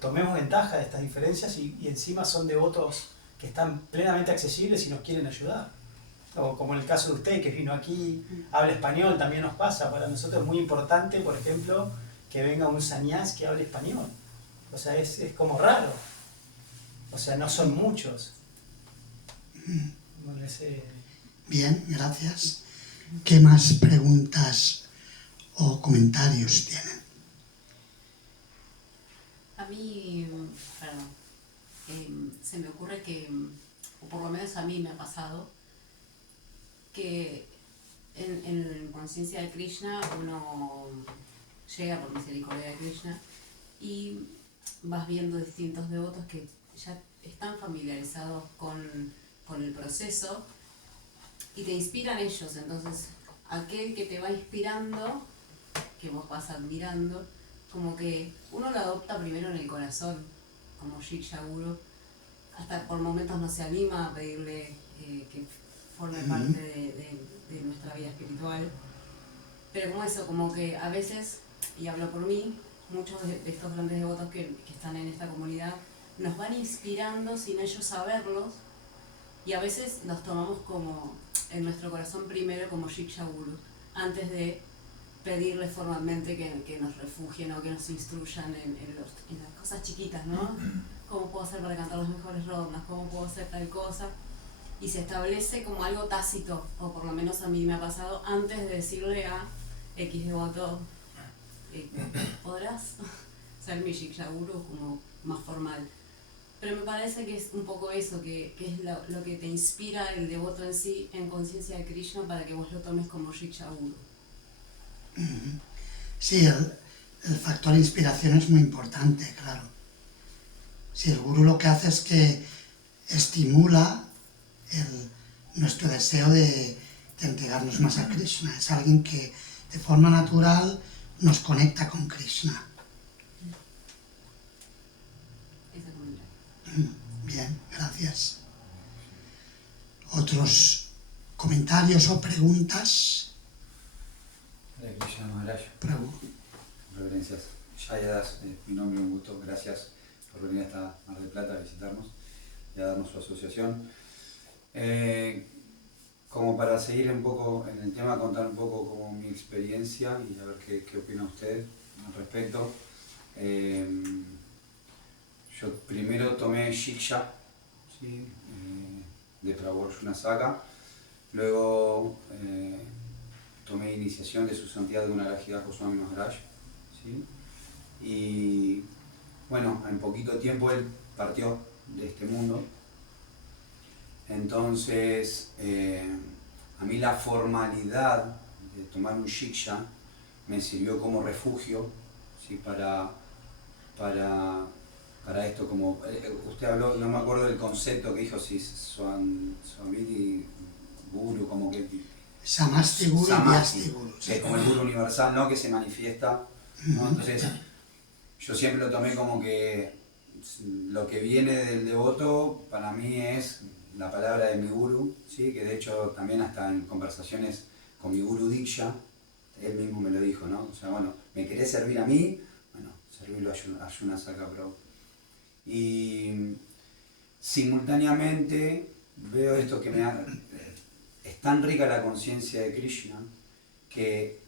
tomemos ventaja de estas diferencias y encima son devotos que están plenamente accesibles y nos quieren ayudar. O como en el caso de usted que vino aquí, habla español, también nos pasa. Para nosotros es muy importante, por ejemplo, que venga un sannyas que hable español. O sea, es como raro. O sea, no son muchos. No sé. Bien, gracias. ¿Qué más preguntas o comentarios tienen? A mí, perdón, se me ocurre que, o por lo menos a mí me ha pasado, que en conciencia de Krishna uno llega por misericordia de Krishna y vas viendo distintos devotos que ya están familiarizados con el proceso y te inspiran ellos. Entonces, aquel que te va inspirando, que vos vas admirando, como que uno lo adopta primero en el corazón, como Shiksha Guru. Hasta por momentos no se anima a pedirle que forme parte de nuestra vida espiritual. Pero como eso, como que a veces, y hablo por mí, muchos de estos grandes devotos que están en esta comunidad nos van inspirando sin ellos saberlos, y a veces los tomamos como en nuestro corazón primero como Shiksha Guru, antes de pedirles formalmente que nos refugien o que nos instruyan en las cosas chiquitas, ¿no? ¿Cómo puedo hacer para cantar las mejores rondas? ¿Cómo puedo hacer tal cosa? Y se establece como algo tácito, o por lo menos a mí me ha pasado, antes de decirle a X devoto, ¿podrás ser mi Shiksha Guru? Como más formal. Pero me parece que es un poco eso, que es lo que te inspira el devoto en sí, en conciencia de Krishna, para que vos lo tomes como Shiksha Guru. Sí, el factor inspiración es muy importante, claro. Si el gurú lo que hace es que estimula nuestro deseo de entregarnos más a Krishna. Es alguien que de forma natural nos conecta con Krishna. Ese comentario. Bien, gracias. ¿Otros comentarios o preguntas? Hare Krishna Maharaj. Prabhu. Reverencias. Shayadas, mi nombre, un gusto. Gracias por venir hasta Mar del Plata a visitarnos y a darnos su asociación. Como para seguir un poco en el tema, contar un poco como mi experiencia y a ver qué opina usted al respecto. Yo primero tomé Shiksha, ¿sí? De Prabhu Arjuna Saka, luego tomé iniciación de su santidad Gunarajida Goswami Maharaj, ¿sí? Y bueno, en poquito tiempo él partió de este mundo. Entonces, a mí la formalidad de tomar un Shiksha me sirvió como refugio, ¿sí? para esto, como usted habló, no me acuerdo del concepto que dijo, si Swamiti Guru, como que Samasti Guru y Samasti, Vyasti Guru. que es como el Guru universal, ¿no? Que se manifiesta, ¿no? Entonces, yo siempre lo tomé como que lo que viene del devoto para mí es la palabra de mi Guru, ¿sí? Que de hecho también hasta en conversaciones con mi Guru Diksha, él mismo me lo dijo, ¿no? O sea, bueno, ¿me querés servir a mí? Bueno, servirlo a Arjuna Saka Prabhu. Y simultáneamente veo esto que es tan rica la conciencia de Krishna que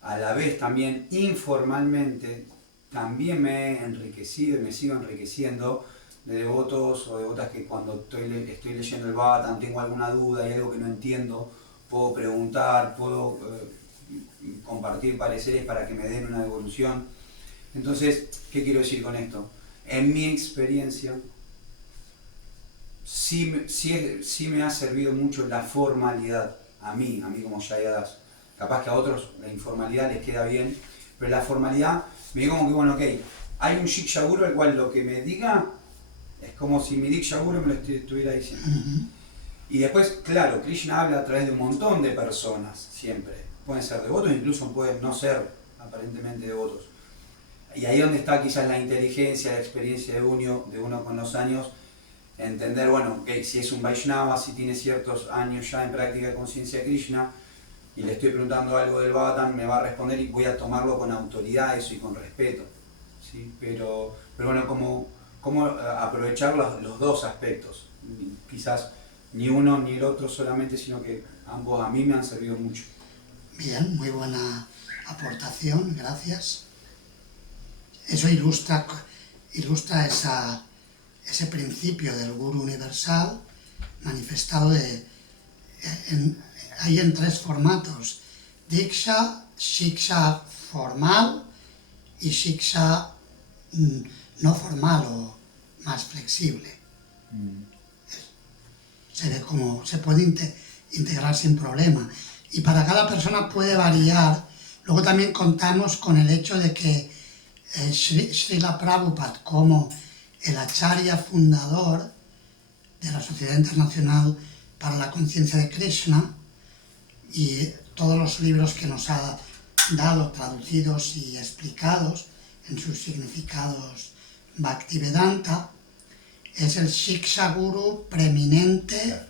a la vez también informalmente también me he enriquecido y me sigo enriqueciendo de devotos o devotas que cuando estoy leyendo el Bhagavatam tengo alguna duda, hay algo que no entiendo, puedo preguntar, puedo compartir pareceres para que me den una devolución. Entonces, ¿qué quiero decir con esto? En mi experiencia, sí me ha servido mucho la formalidad, a mí como Shayadas. Capaz que a otros la informalidad les queda bien, pero la formalidad me digo como que, bueno, ok, hay un Shiksha Guru al cual lo que me diga es como si mi Diksha Guru me lo estuviera diciendo. Y después, claro, Krishna habla a través de un montón de personas, siempre. Pueden ser devotos, incluso pueden no ser aparentemente devotos. Y ahí donde está quizás la inteligencia, la experiencia de uno con los años, entender, bueno, okay, si es un Vaishnava, si tiene ciertos años ya en práctica de conciencia de Krishna, y le estoy preguntando algo del Bhagavatam, me va a responder y voy a tomarlo con autoridad eso y con respeto, ¿sí? Pero bueno, cómo aprovechar los dos aspectos. Quizás ni uno ni el otro solamente, sino que ambos a mí me han servido mucho. Bien, muy buena aportación, gracias. Eso ilustra ese principio del Guru universal manifestado hay en 3 formatos: Diksha, Shiksha formal y Shiksha no formal o más flexible. Se ve como se puede integrar sin problema. Y para cada persona puede variar. Luego también contamos con el hecho de que Srila Prabhupada, como el acharya fundador de la Sociedad Internacional para la Conciencia de Krishna, y todos los libros que nos ha dado traducidos y explicados en sus significados Bhaktivedanta, es el Shiksha Guru preeminente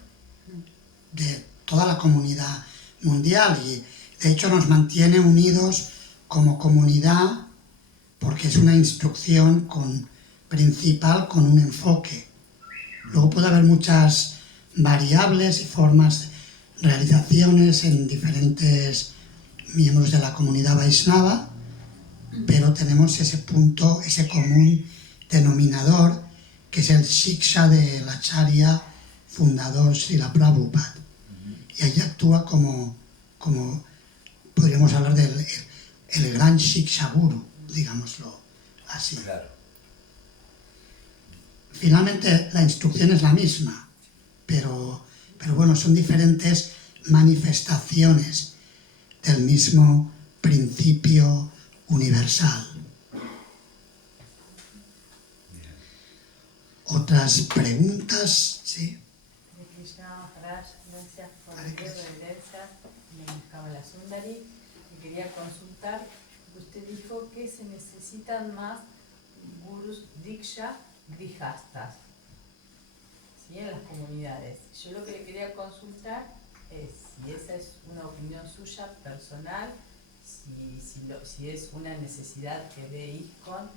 de toda la comunidad mundial, y de hecho nos mantiene unidos como comunidad porque es una instrucción principal con un enfoque. Luego puede haber muchas variables y formas, realizaciones en diferentes miembros de la comunidad Vaishnava, pero tenemos ese punto, ese común denominador, que es el Shiksha del Acharya fundador Srila Prabhupada. Y ahí actúa como podríamos hablar del el gran Shiksha Guru, digámoslo así. Claro. Finalmente la instrucción es la misma, pero bueno, son diferentes manifestaciones del mismo principio universal. ¿Otras preguntas? Sí. Krishna Maharaj, gracias por el libro de evidencias en Kamala Sundari. Y quería consultar, usted dijo que se necesitan más gurus diksha grihastas, ¿sí? En las comunidades. Yo lo que le quería consultar es si esa es una opinión suya personal, si es una necesidad que ve ISKCON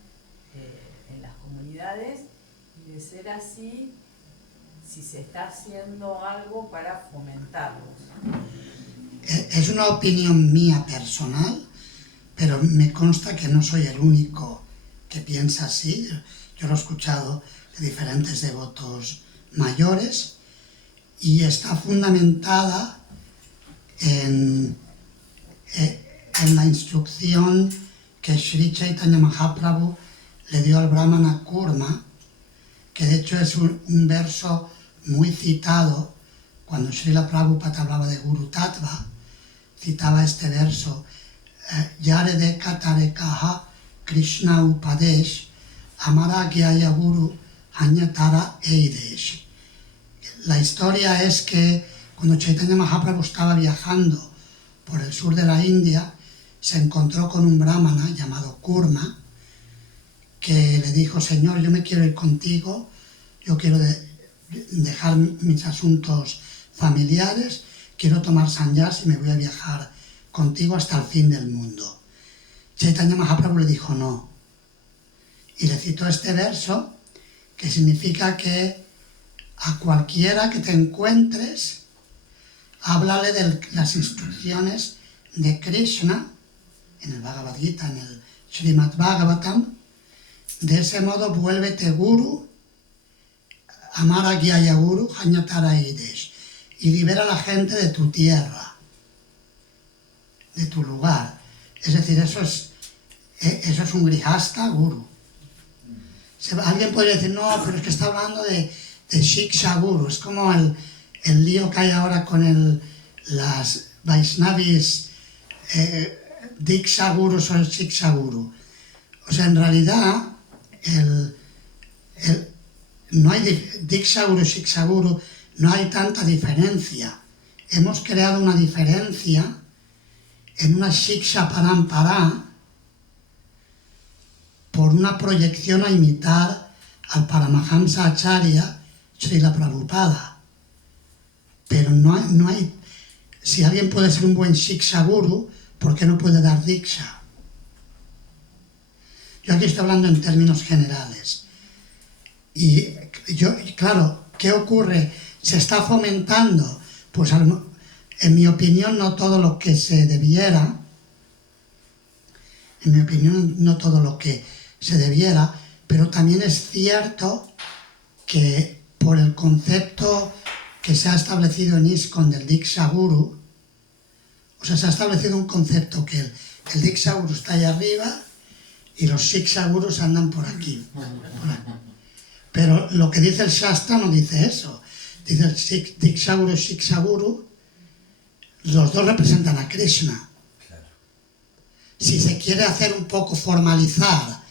en las comunidades, y de ser así, si se está haciendo algo para fomentarlos. Es una opinión mía personal, pero me consta que no soy el único que piensa así. Yo lo he escuchado de diferentes devotos mayores y está fundamentada en la instrucción que Sri Chaitanya Mahaprabhu le dio al Brahmana Kurma, que de hecho es un verso muy citado cuando Srila Prabhupada hablaba de Guru Tattva, citaba este verso: Yarede Katarekaha Krishna Upadesh Amara Gyaya Guru Hanyatara Eidesh. La historia es que cuando Chaitanya Mahaprabhu estaba viajando por el sur de la India, se encontró con un brahmana llamado Kurma, que le dijo: Señor, yo me quiero ir contigo, yo quiero dejar mis asuntos familiares, quiero tomar sannyas y me voy a viajar contigo hasta el fin del mundo. Chaitanya Mahaprabhu le dijo no, y le citó este verso, que significa que a cualquiera que te encuentres, háblale de las instrucciones de Krishna, en el Bhagavad Gita, en el Srimad Bhagavatam. De ese modo vuélvete guru, amara gyaya guru, hanyatara eidesh, y libera a la gente de tu tierra, de tu lugar. Es decir, eso es un grihasta guru. Alguien podría decir, no, pero es que está hablando de Shiksha Guru. Es como el lío que hay ahora con las Vaishnavis, Diksha Gurus o Shiksha Guru. O sea, en realidad, no hay Diksha Guru, Shiksha Guru, no hay tanta diferencia. Hemos creado una diferencia en una Shiksha Parampara por una proyección a imitar al Paramahamsa Acharya Srila Prabhupada. Pero no hay, si alguien puede ser un buen Shiksha Guru, ¿por qué no puede dar Diksha? Yo aquí estoy hablando en términos generales. Y claro, ¿qué ocurre? ¿Se está fomentando? Pues en mi opinión no todo lo que se debiera, pero también es cierto que por el concepto que se ha establecido en ISKCON del Diksha Guru, o sea, se ha establecido un concepto que el Diksha Guru está allá arriba y los Shiksha Gurus andan por aquí. Pero lo que dice el Shastra no dice eso. Dice el Diksha Guru y Shiksha Guru, los dos representan a Krishna. Si se quiere hacer un poco formalizar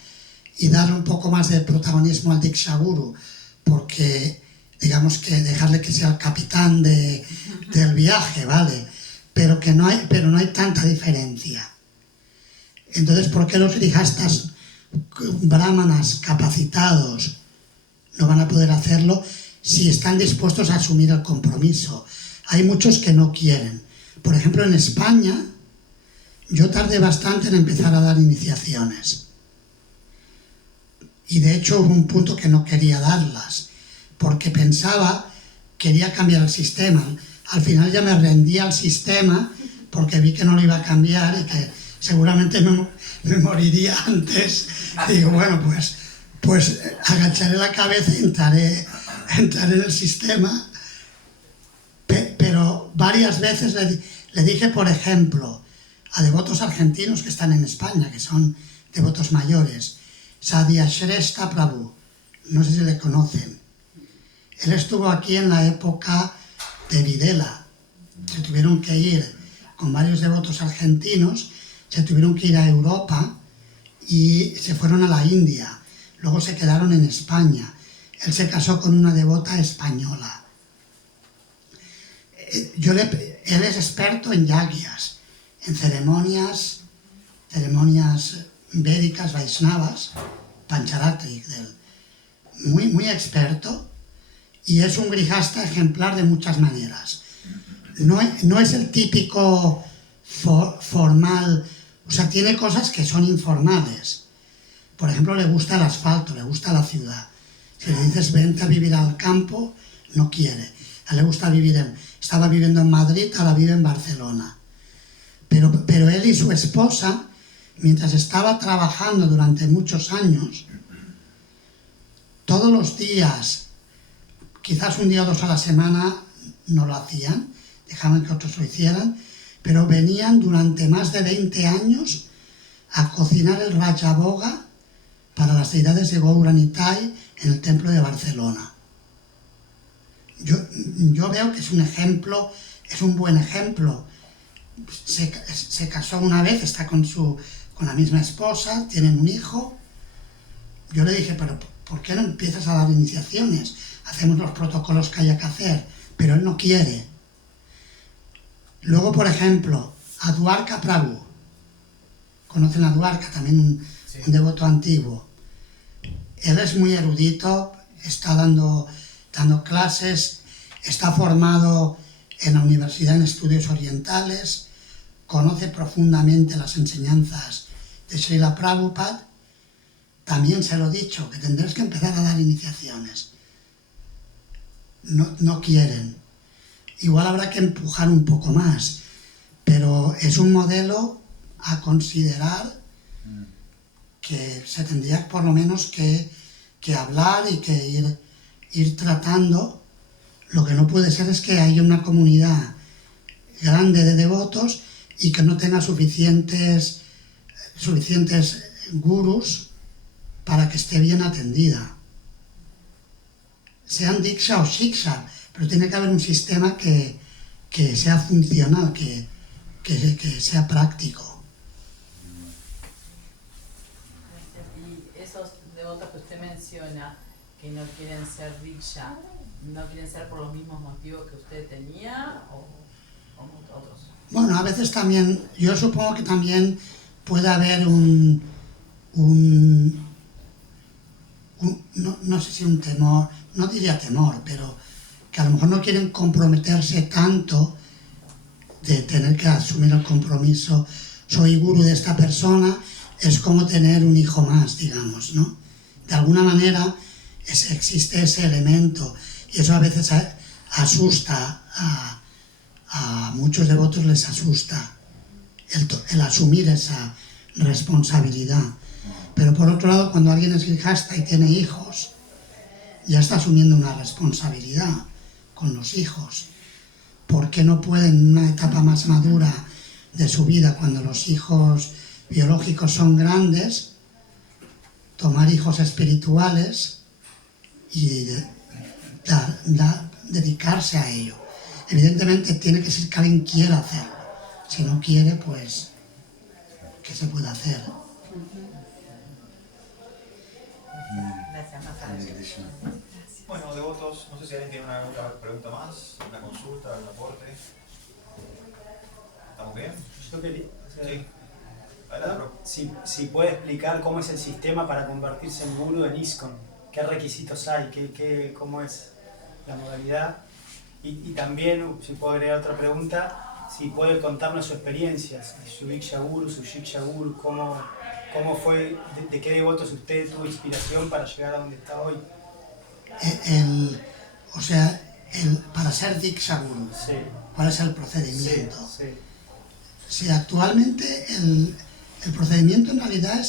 y darle un poco más de protagonismo al Diksha Guru, porque digamos que dejarle que sea el capitán del viaje, ¿vale? Pero no hay tanta diferencia. Entonces, ¿por qué los grihastas brahmanas capacitados no van a poder hacerlo si están dispuestos a asumir el compromiso? Hay muchos que no quieren. Por ejemplo, en España, yo tardé bastante en empezar a dar iniciaciones. Y de hecho hubo un punto que no quería darlas, porque quería cambiar el sistema. Al final ya me rendí al sistema porque vi que no lo iba a cambiar y que seguramente me moriría antes. Y digo, bueno, pues agacharé la cabeza y entraré en el sistema. Pero varias veces le dije, por ejemplo, a devotos argentinos que están en España, que son devotos mayores, Sadyashrestha Prabhu, no sé si le conocen. Él estuvo aquí en la época de Videla. Se tuvieron que ir con varios devotos argentinos, se tuvieron que ir a Europa y se fueron a la India. Luego se quedaron en España. Él se casó con una devota española. Él es experto en yagyas, en ceremonias védicas, vaishnavas, pancharatri, muy, muy experto, y es un grihasta ejemplar de muchas maneras. No es el típico formal, o sea, tiene cosas que son informales. Por ejemplo, le gusta el asfalto, le gusta la ciudad. Si le dices vente a vivir al campo, no quiere. A él le gusta estaba viviendo en Madrid, ahora vive en Barcelona. Pero él y su esposa, mientras estaba trabajando durante muchos años, todos los días, quizás un día o dos a la semana, no lo hacían, dejaban que otros lo hicieran, pero venían durante más de 20 años a cocinar el Rajaboga para las deidades de Gauranitai en el templo de Barcelona. Yo veo que es un ejemplo, es un buen ejemplo. Se casó una vez, está con la misma esposa, tienen un hijo. Yo le dije, pero ¿por qué no empiezas a dar iniciaciones? Hacemos los protocolos que haya que hacer, pero él no quiere. Luego, por ejemplo, a Dwarka Prabhu. Conocen a Dwarka, también un devoto antiguo. Él es muy erudito, está dando clases, está formado en la Universidad en Estudios Orientales, conoce profundamente las enseñanzas de Srila Prabhupada. También se lo he dicho, que tendréis que empezar a dar iniciaciones. No quieren. Igual habrá que empujar un poco más, pero es un modelo a considerar que se tendría por lo menos que hablar y que ir tratando. Lo que no puede ser es que haya una comunidad grande de devotos y que no tenga suficientes gurús para que esté bien atendida. Sean diksha o shiksha, pero tiene que haber un sistema que sea funcional, que sea práctico. Y esos devotos que usted menciona, que no quieren ser diksha, ¿no quieren ser por los mismos motivos que usted tenía o otros? Bueno, a veces también, yo supongo que también puede haber no sé si un temor, no diría temor, pero que a lo mejor no quieren comprometerse tanto de tener que asumir el compromiso. Soy gurú de esta persona, es como tener un hijo más, digamos, ¿no? De alguna manera existe ese elemento y eso a veces asusta a muchos devotos, les asusta el asumir esa responsabilidad. Pero por otro lado, cuando alguien es grihasta y tiene hijos, ya está asumiendo una responsabilidad con los hijos. ¿Por qué no puede en una etapa más madura de su vida, cuando los hijos biológicos son grandes, tomar hijos espirituales y dedicarse a ello? Evidentemente tiene que ser que alguien quiera hacerlo. Si no quiere, pues, ¿qué se puede hacer? Gracias, Maharaj. Bueno, devotos, no sé si alguien tiene una pregunta más, una consulta, un aporte. ¿Estamos bien? Yo quería, Sí. Adelante. si puede explicar cómo es el sistema para convertirse en gurú en ISKCON, qué requisitos hay, cómo es la modalidad. Y también, si puedo agregar otra pregunta, si puede contarnos su experiencia, su Diksha Guru, su Shiksha Guru, cómo fue, de qué devotos usted tuvo inspiración para llegar a donde está hoy. Para ser Diksha Guru, Sí. ¿cuál es el procedimiento? Sí. Sí, actualmente el procedimiento en realidad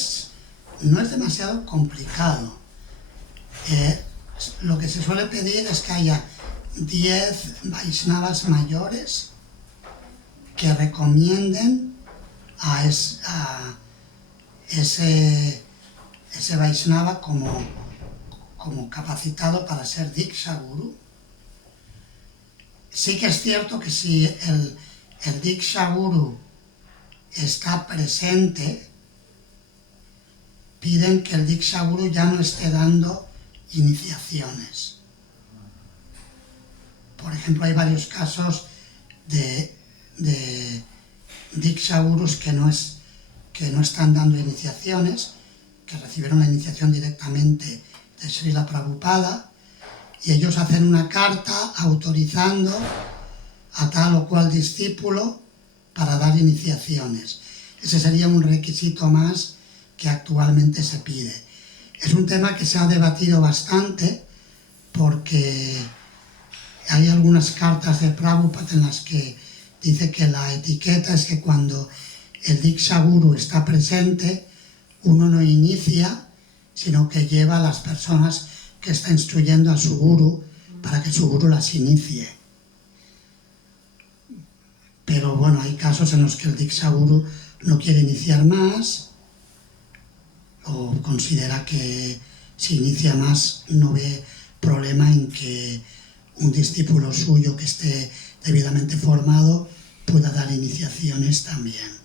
no es demasiado complicado. Lo que se suele pedir es que haya 10 Vaishnavas mayores que recomienden a ese Vaishnava como capacitado para ser Diksha Guru. Sí que es cierto que si el Diksha Guru está presente, piden que el Diksha Guru ya no esté dando iniciaciones. Por ejemplo, hay varios casos de Diksha Gurus que no están dando iniciaciones, que recibieron la iniciación directamente de Srila Prabhupada, y ellos hacen una carta autorizando a tal o cual discípulo para dar iniciaciones. Ese sería un requisito más que actualmente se pide. Es un tema que se ha debatido bastante porque hay algunas cartas de Prabhupada en las que dice que la etiqueta es que cuando el Diksha Guru está presente, uno no inicia, sino que lleva a las personas que está instruyendo a su Guru para que su Guru las inicie. Pero bueno, hay casos en los que el Diksha Guru no quiere iniciar más o considera que si inicia más no ve problema en que un discípulo suyo que esté debidamente formado pueda dar iniciaciones también.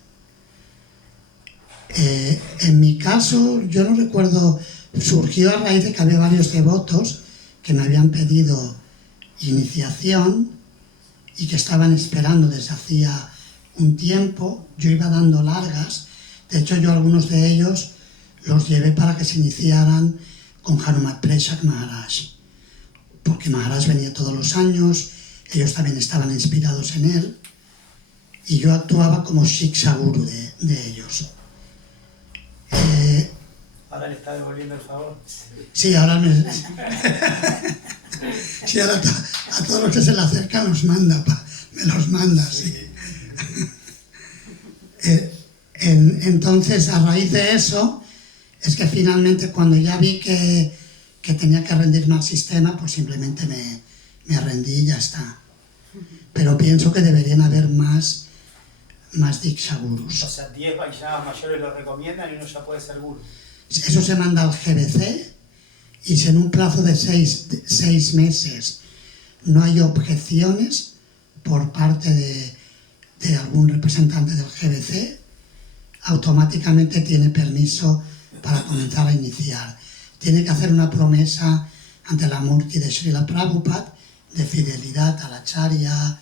En mi caso, yo no recuerdo, surgió a raíz de que había varios devotos que me habían pedido iniciación y que estaban esperando desde hacía un tiempo. Yo iba dando largas, de hecho yo a algunos de ellos los llevé para que se iniciaran con Hanumat Preshak Maharaj, porque Maharaj venía todos los años, ellos también estaban inspirados en él, y yo actuaba como Shiksha Guru de ellos. Ahora le está devolviendo el favor. Sí, ahora sí, ahora a todos los que se le acercan los manda, me los manda, sí. Entonces, a raíz de eso, es que finalmente cuando ya vi que tenía que rendirme al sistema, pues simplemente me rendí y ya está. Pero pienso que deberían haber más Diksha Gurus. O sea, 10 Vaishnavas mayores lo recomiendan y uno ya puede ser guru. Eso se manda al GBC y si en un plazo de 6 meses no hay objeciones por parte de algún representante del GBC, automáticamente tiene permiso para comenzar a iniciar. Tiene que hacer una promesa ante la Murti de Srila Prabhupada de fidelidad a la Acharya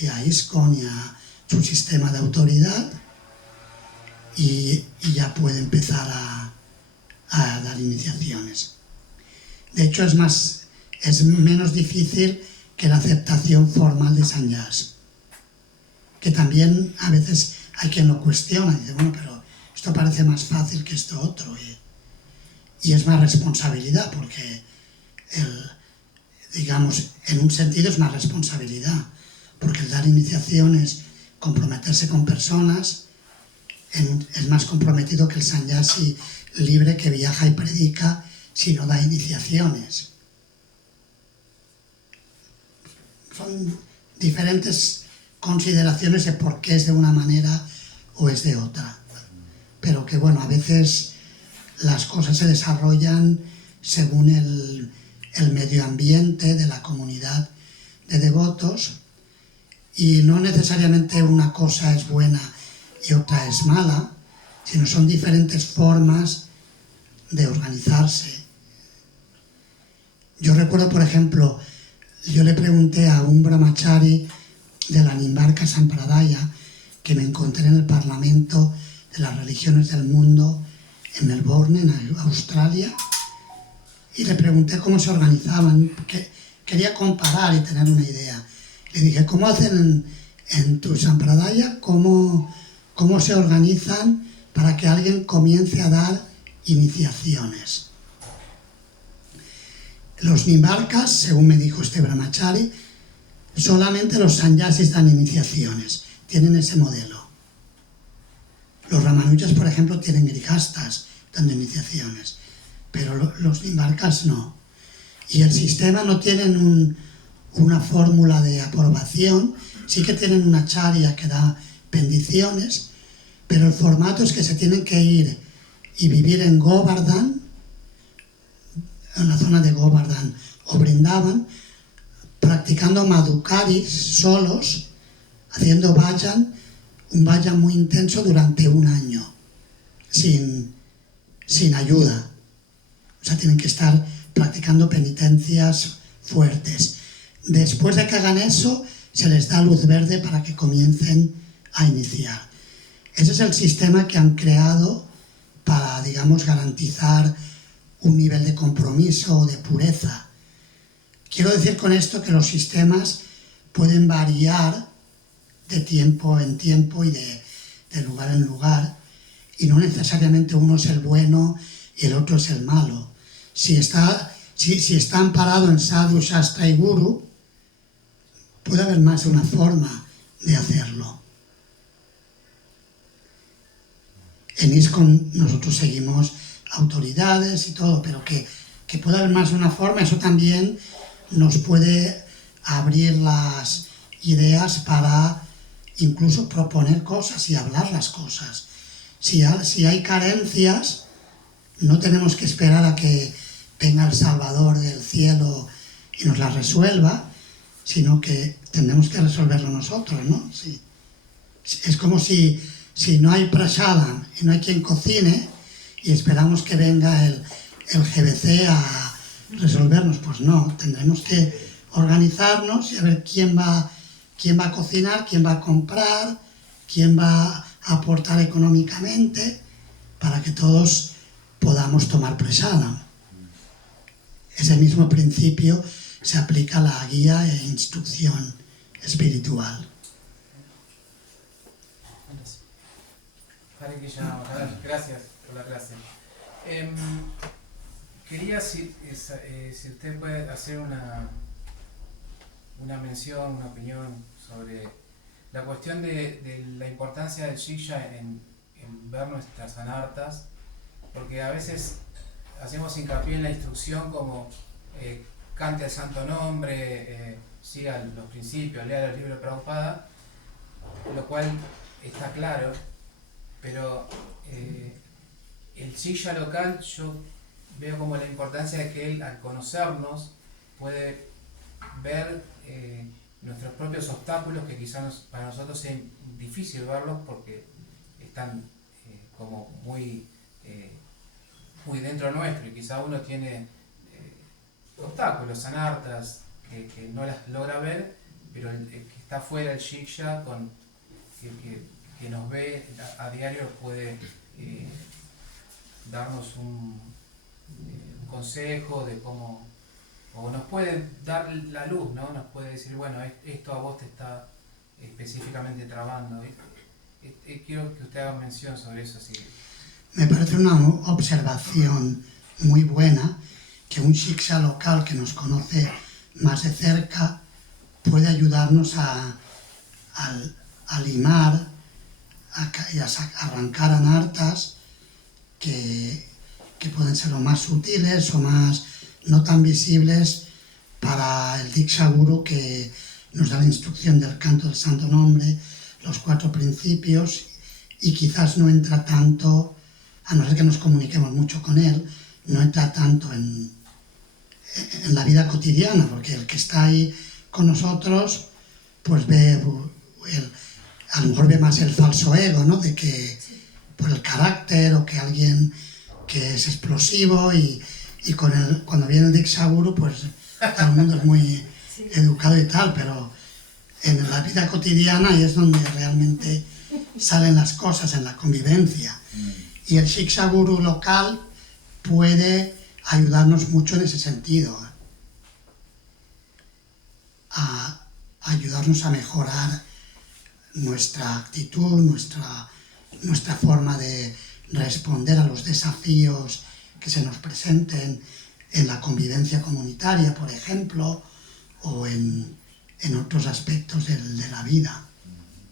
y a ISKCON y a su sistema de autoridad y ya puede empezar a dar iniciaciones. De hecho, es menos difícil que la aceptación formal de sannyas, que también a veces hay quien lo cuestiona y dice, bueno, pero esto parece más fácil que esto otro, y es más responsabilidad, porque digamos, en un sentido es más responsabilidad, porque el dar iniciación es comprometerse con personas, es más comprometido que el sannyasi libre que viaja y predica si no da iniciaciones. Son diferentes consideraciones de por qué es de una manera o es de otra. Pero que bueno, a veces las cosas se desarrollan según el medio ambiente de la comunidad de devotos, y no necesariamente una cosa es buena y otra es mala, sino son diferentes formas de organizarse. Yo recuerdo, por ejemplo, yo le pregunté a un brahmachari de la Nimbarka Sampradaya, que me encontré en el Parlamento de las Religiones del Mundo en Melbourne, en Australia, y le pregunté cómo se organizaban, que quería comparar y tener una idea. Le dije, ¿cómo hacen en tu Sampradaya? ¿Cómo se organizan para que alguien comience a dar iniciaciones? Los Nimbarkas, según me dijo este brahmachari, solamente los sannyasis dan iniciaciones, tienen ese modelo. Los Ramanujas, por ejemplo, tienen grihastas dando iniciaciones, pero los Nimbarkas no. Y el sistema no tienen una fórmula de aprobación, sí que tienen una charya que da bendiciones, pero el formato es que se tienen que ir y vivir en Govardhan, en la zona de Govardhan o Brindavan, practicando madhukaris solos, haciendo vajan, un vajan muy intenso durante un año, sin ayuda. O sea, tienen que estar practicando penitencias fuertes. Después de que hagan eso, se les da luz verde para que comiencen a iniciar. Ese es el sistema que han creado para, digamos, garantizar un nivel de compromiso o de pureza. Quiero decir con esto que los sistemas pueden variar de tiempo en tiempo y de lugar en lugar, y no necesariamente uno es el bueno y el otro es el malo. Si está amparado en Sadhu, Shastra y Guru, puede haber más de una forma de hacerlo. En ISKCON nosotros seguimos autoridades y todo, pero que puede haber más de una forma, eso también nos puede abrir las ideas para incluso proponer cosas y hablar las cosas. Si hay carencias, no tenemos que esperar a que venga el Salvador del cielo y nos las resuelva, sino que tendremos que resolverlo nosotros, ¿no? Sí. Es como si no hay prasadam y no hay quien cocine y esperamos que venga el GBC a resolvernos, pues no, tendremos que organizarnos y a ver quién va a cocinar, quién va a comprar, quién va a aportar económicamente para que todos podamos tomar prasadam. Ese mismo principio se aplica a la guía e instrucción espiritual. Hare Krishna, gracias por la clase. Quería si usted puede hacer una mención, una opinión sobre la cuestión de la importancia del Shiksha en ver nuestras anartas, porque a veces hacemos hincapié en la instrucción como cante el santo nombre, siga los principios, lea los libros de Prabhupada, lo cual está claro, pero el Shiksha local yo veo como la importancia de que él, al conocernos, puede ver nuestros propios obstáculos, que quizás para nosotros sea difícil verlos porque están como muy dentro nuestro, y quizá uno tiene obstáculos, anartas, que no las logra ver, pero el que está fuera del Shiksha, que nos ve a diario, puede darnos un consejo de cómo, o nos puede dar la luz, ¿no? Nos puede decir, bueno, esto a vos te está específicamente trabando. Quiero que usted haga mención sobre eso, si me parece una observación muy buena que un shiksha local que nos conoce más de cerca puede ayudarnos a limar y a arrancar anartas que pueden ser o más sutiles o más no tan visibles para el Diksha Guru, que nos da la instrucción del canto del Santo Nombre, los 4 principios, y quizás no entra tanto, a no ser que nos comuniquemos mucho con él, no entra tanto en la vida cotidiana, porque el que está ahí con nosotros, pues ve, a lo mejor ve más el falso ego, ¿no? De que por el carácter, o que alguien que es explosivo, y cuando viene el Diksha Guru, pues todo el mundo es muy educado y tal, pero en la vida cotidiana ahí es donde realmente salen las cosas, en la convivencia. Y el Shiksha Guru local puede ayudarnos mucho en ese sentido, a ayudarnos a mejorar nuestra actitud, nuestra forma de responder a los desafíos que se nos presenten en la convivencia comunitaria, por ejemplo, o en otros aspectos de la vida.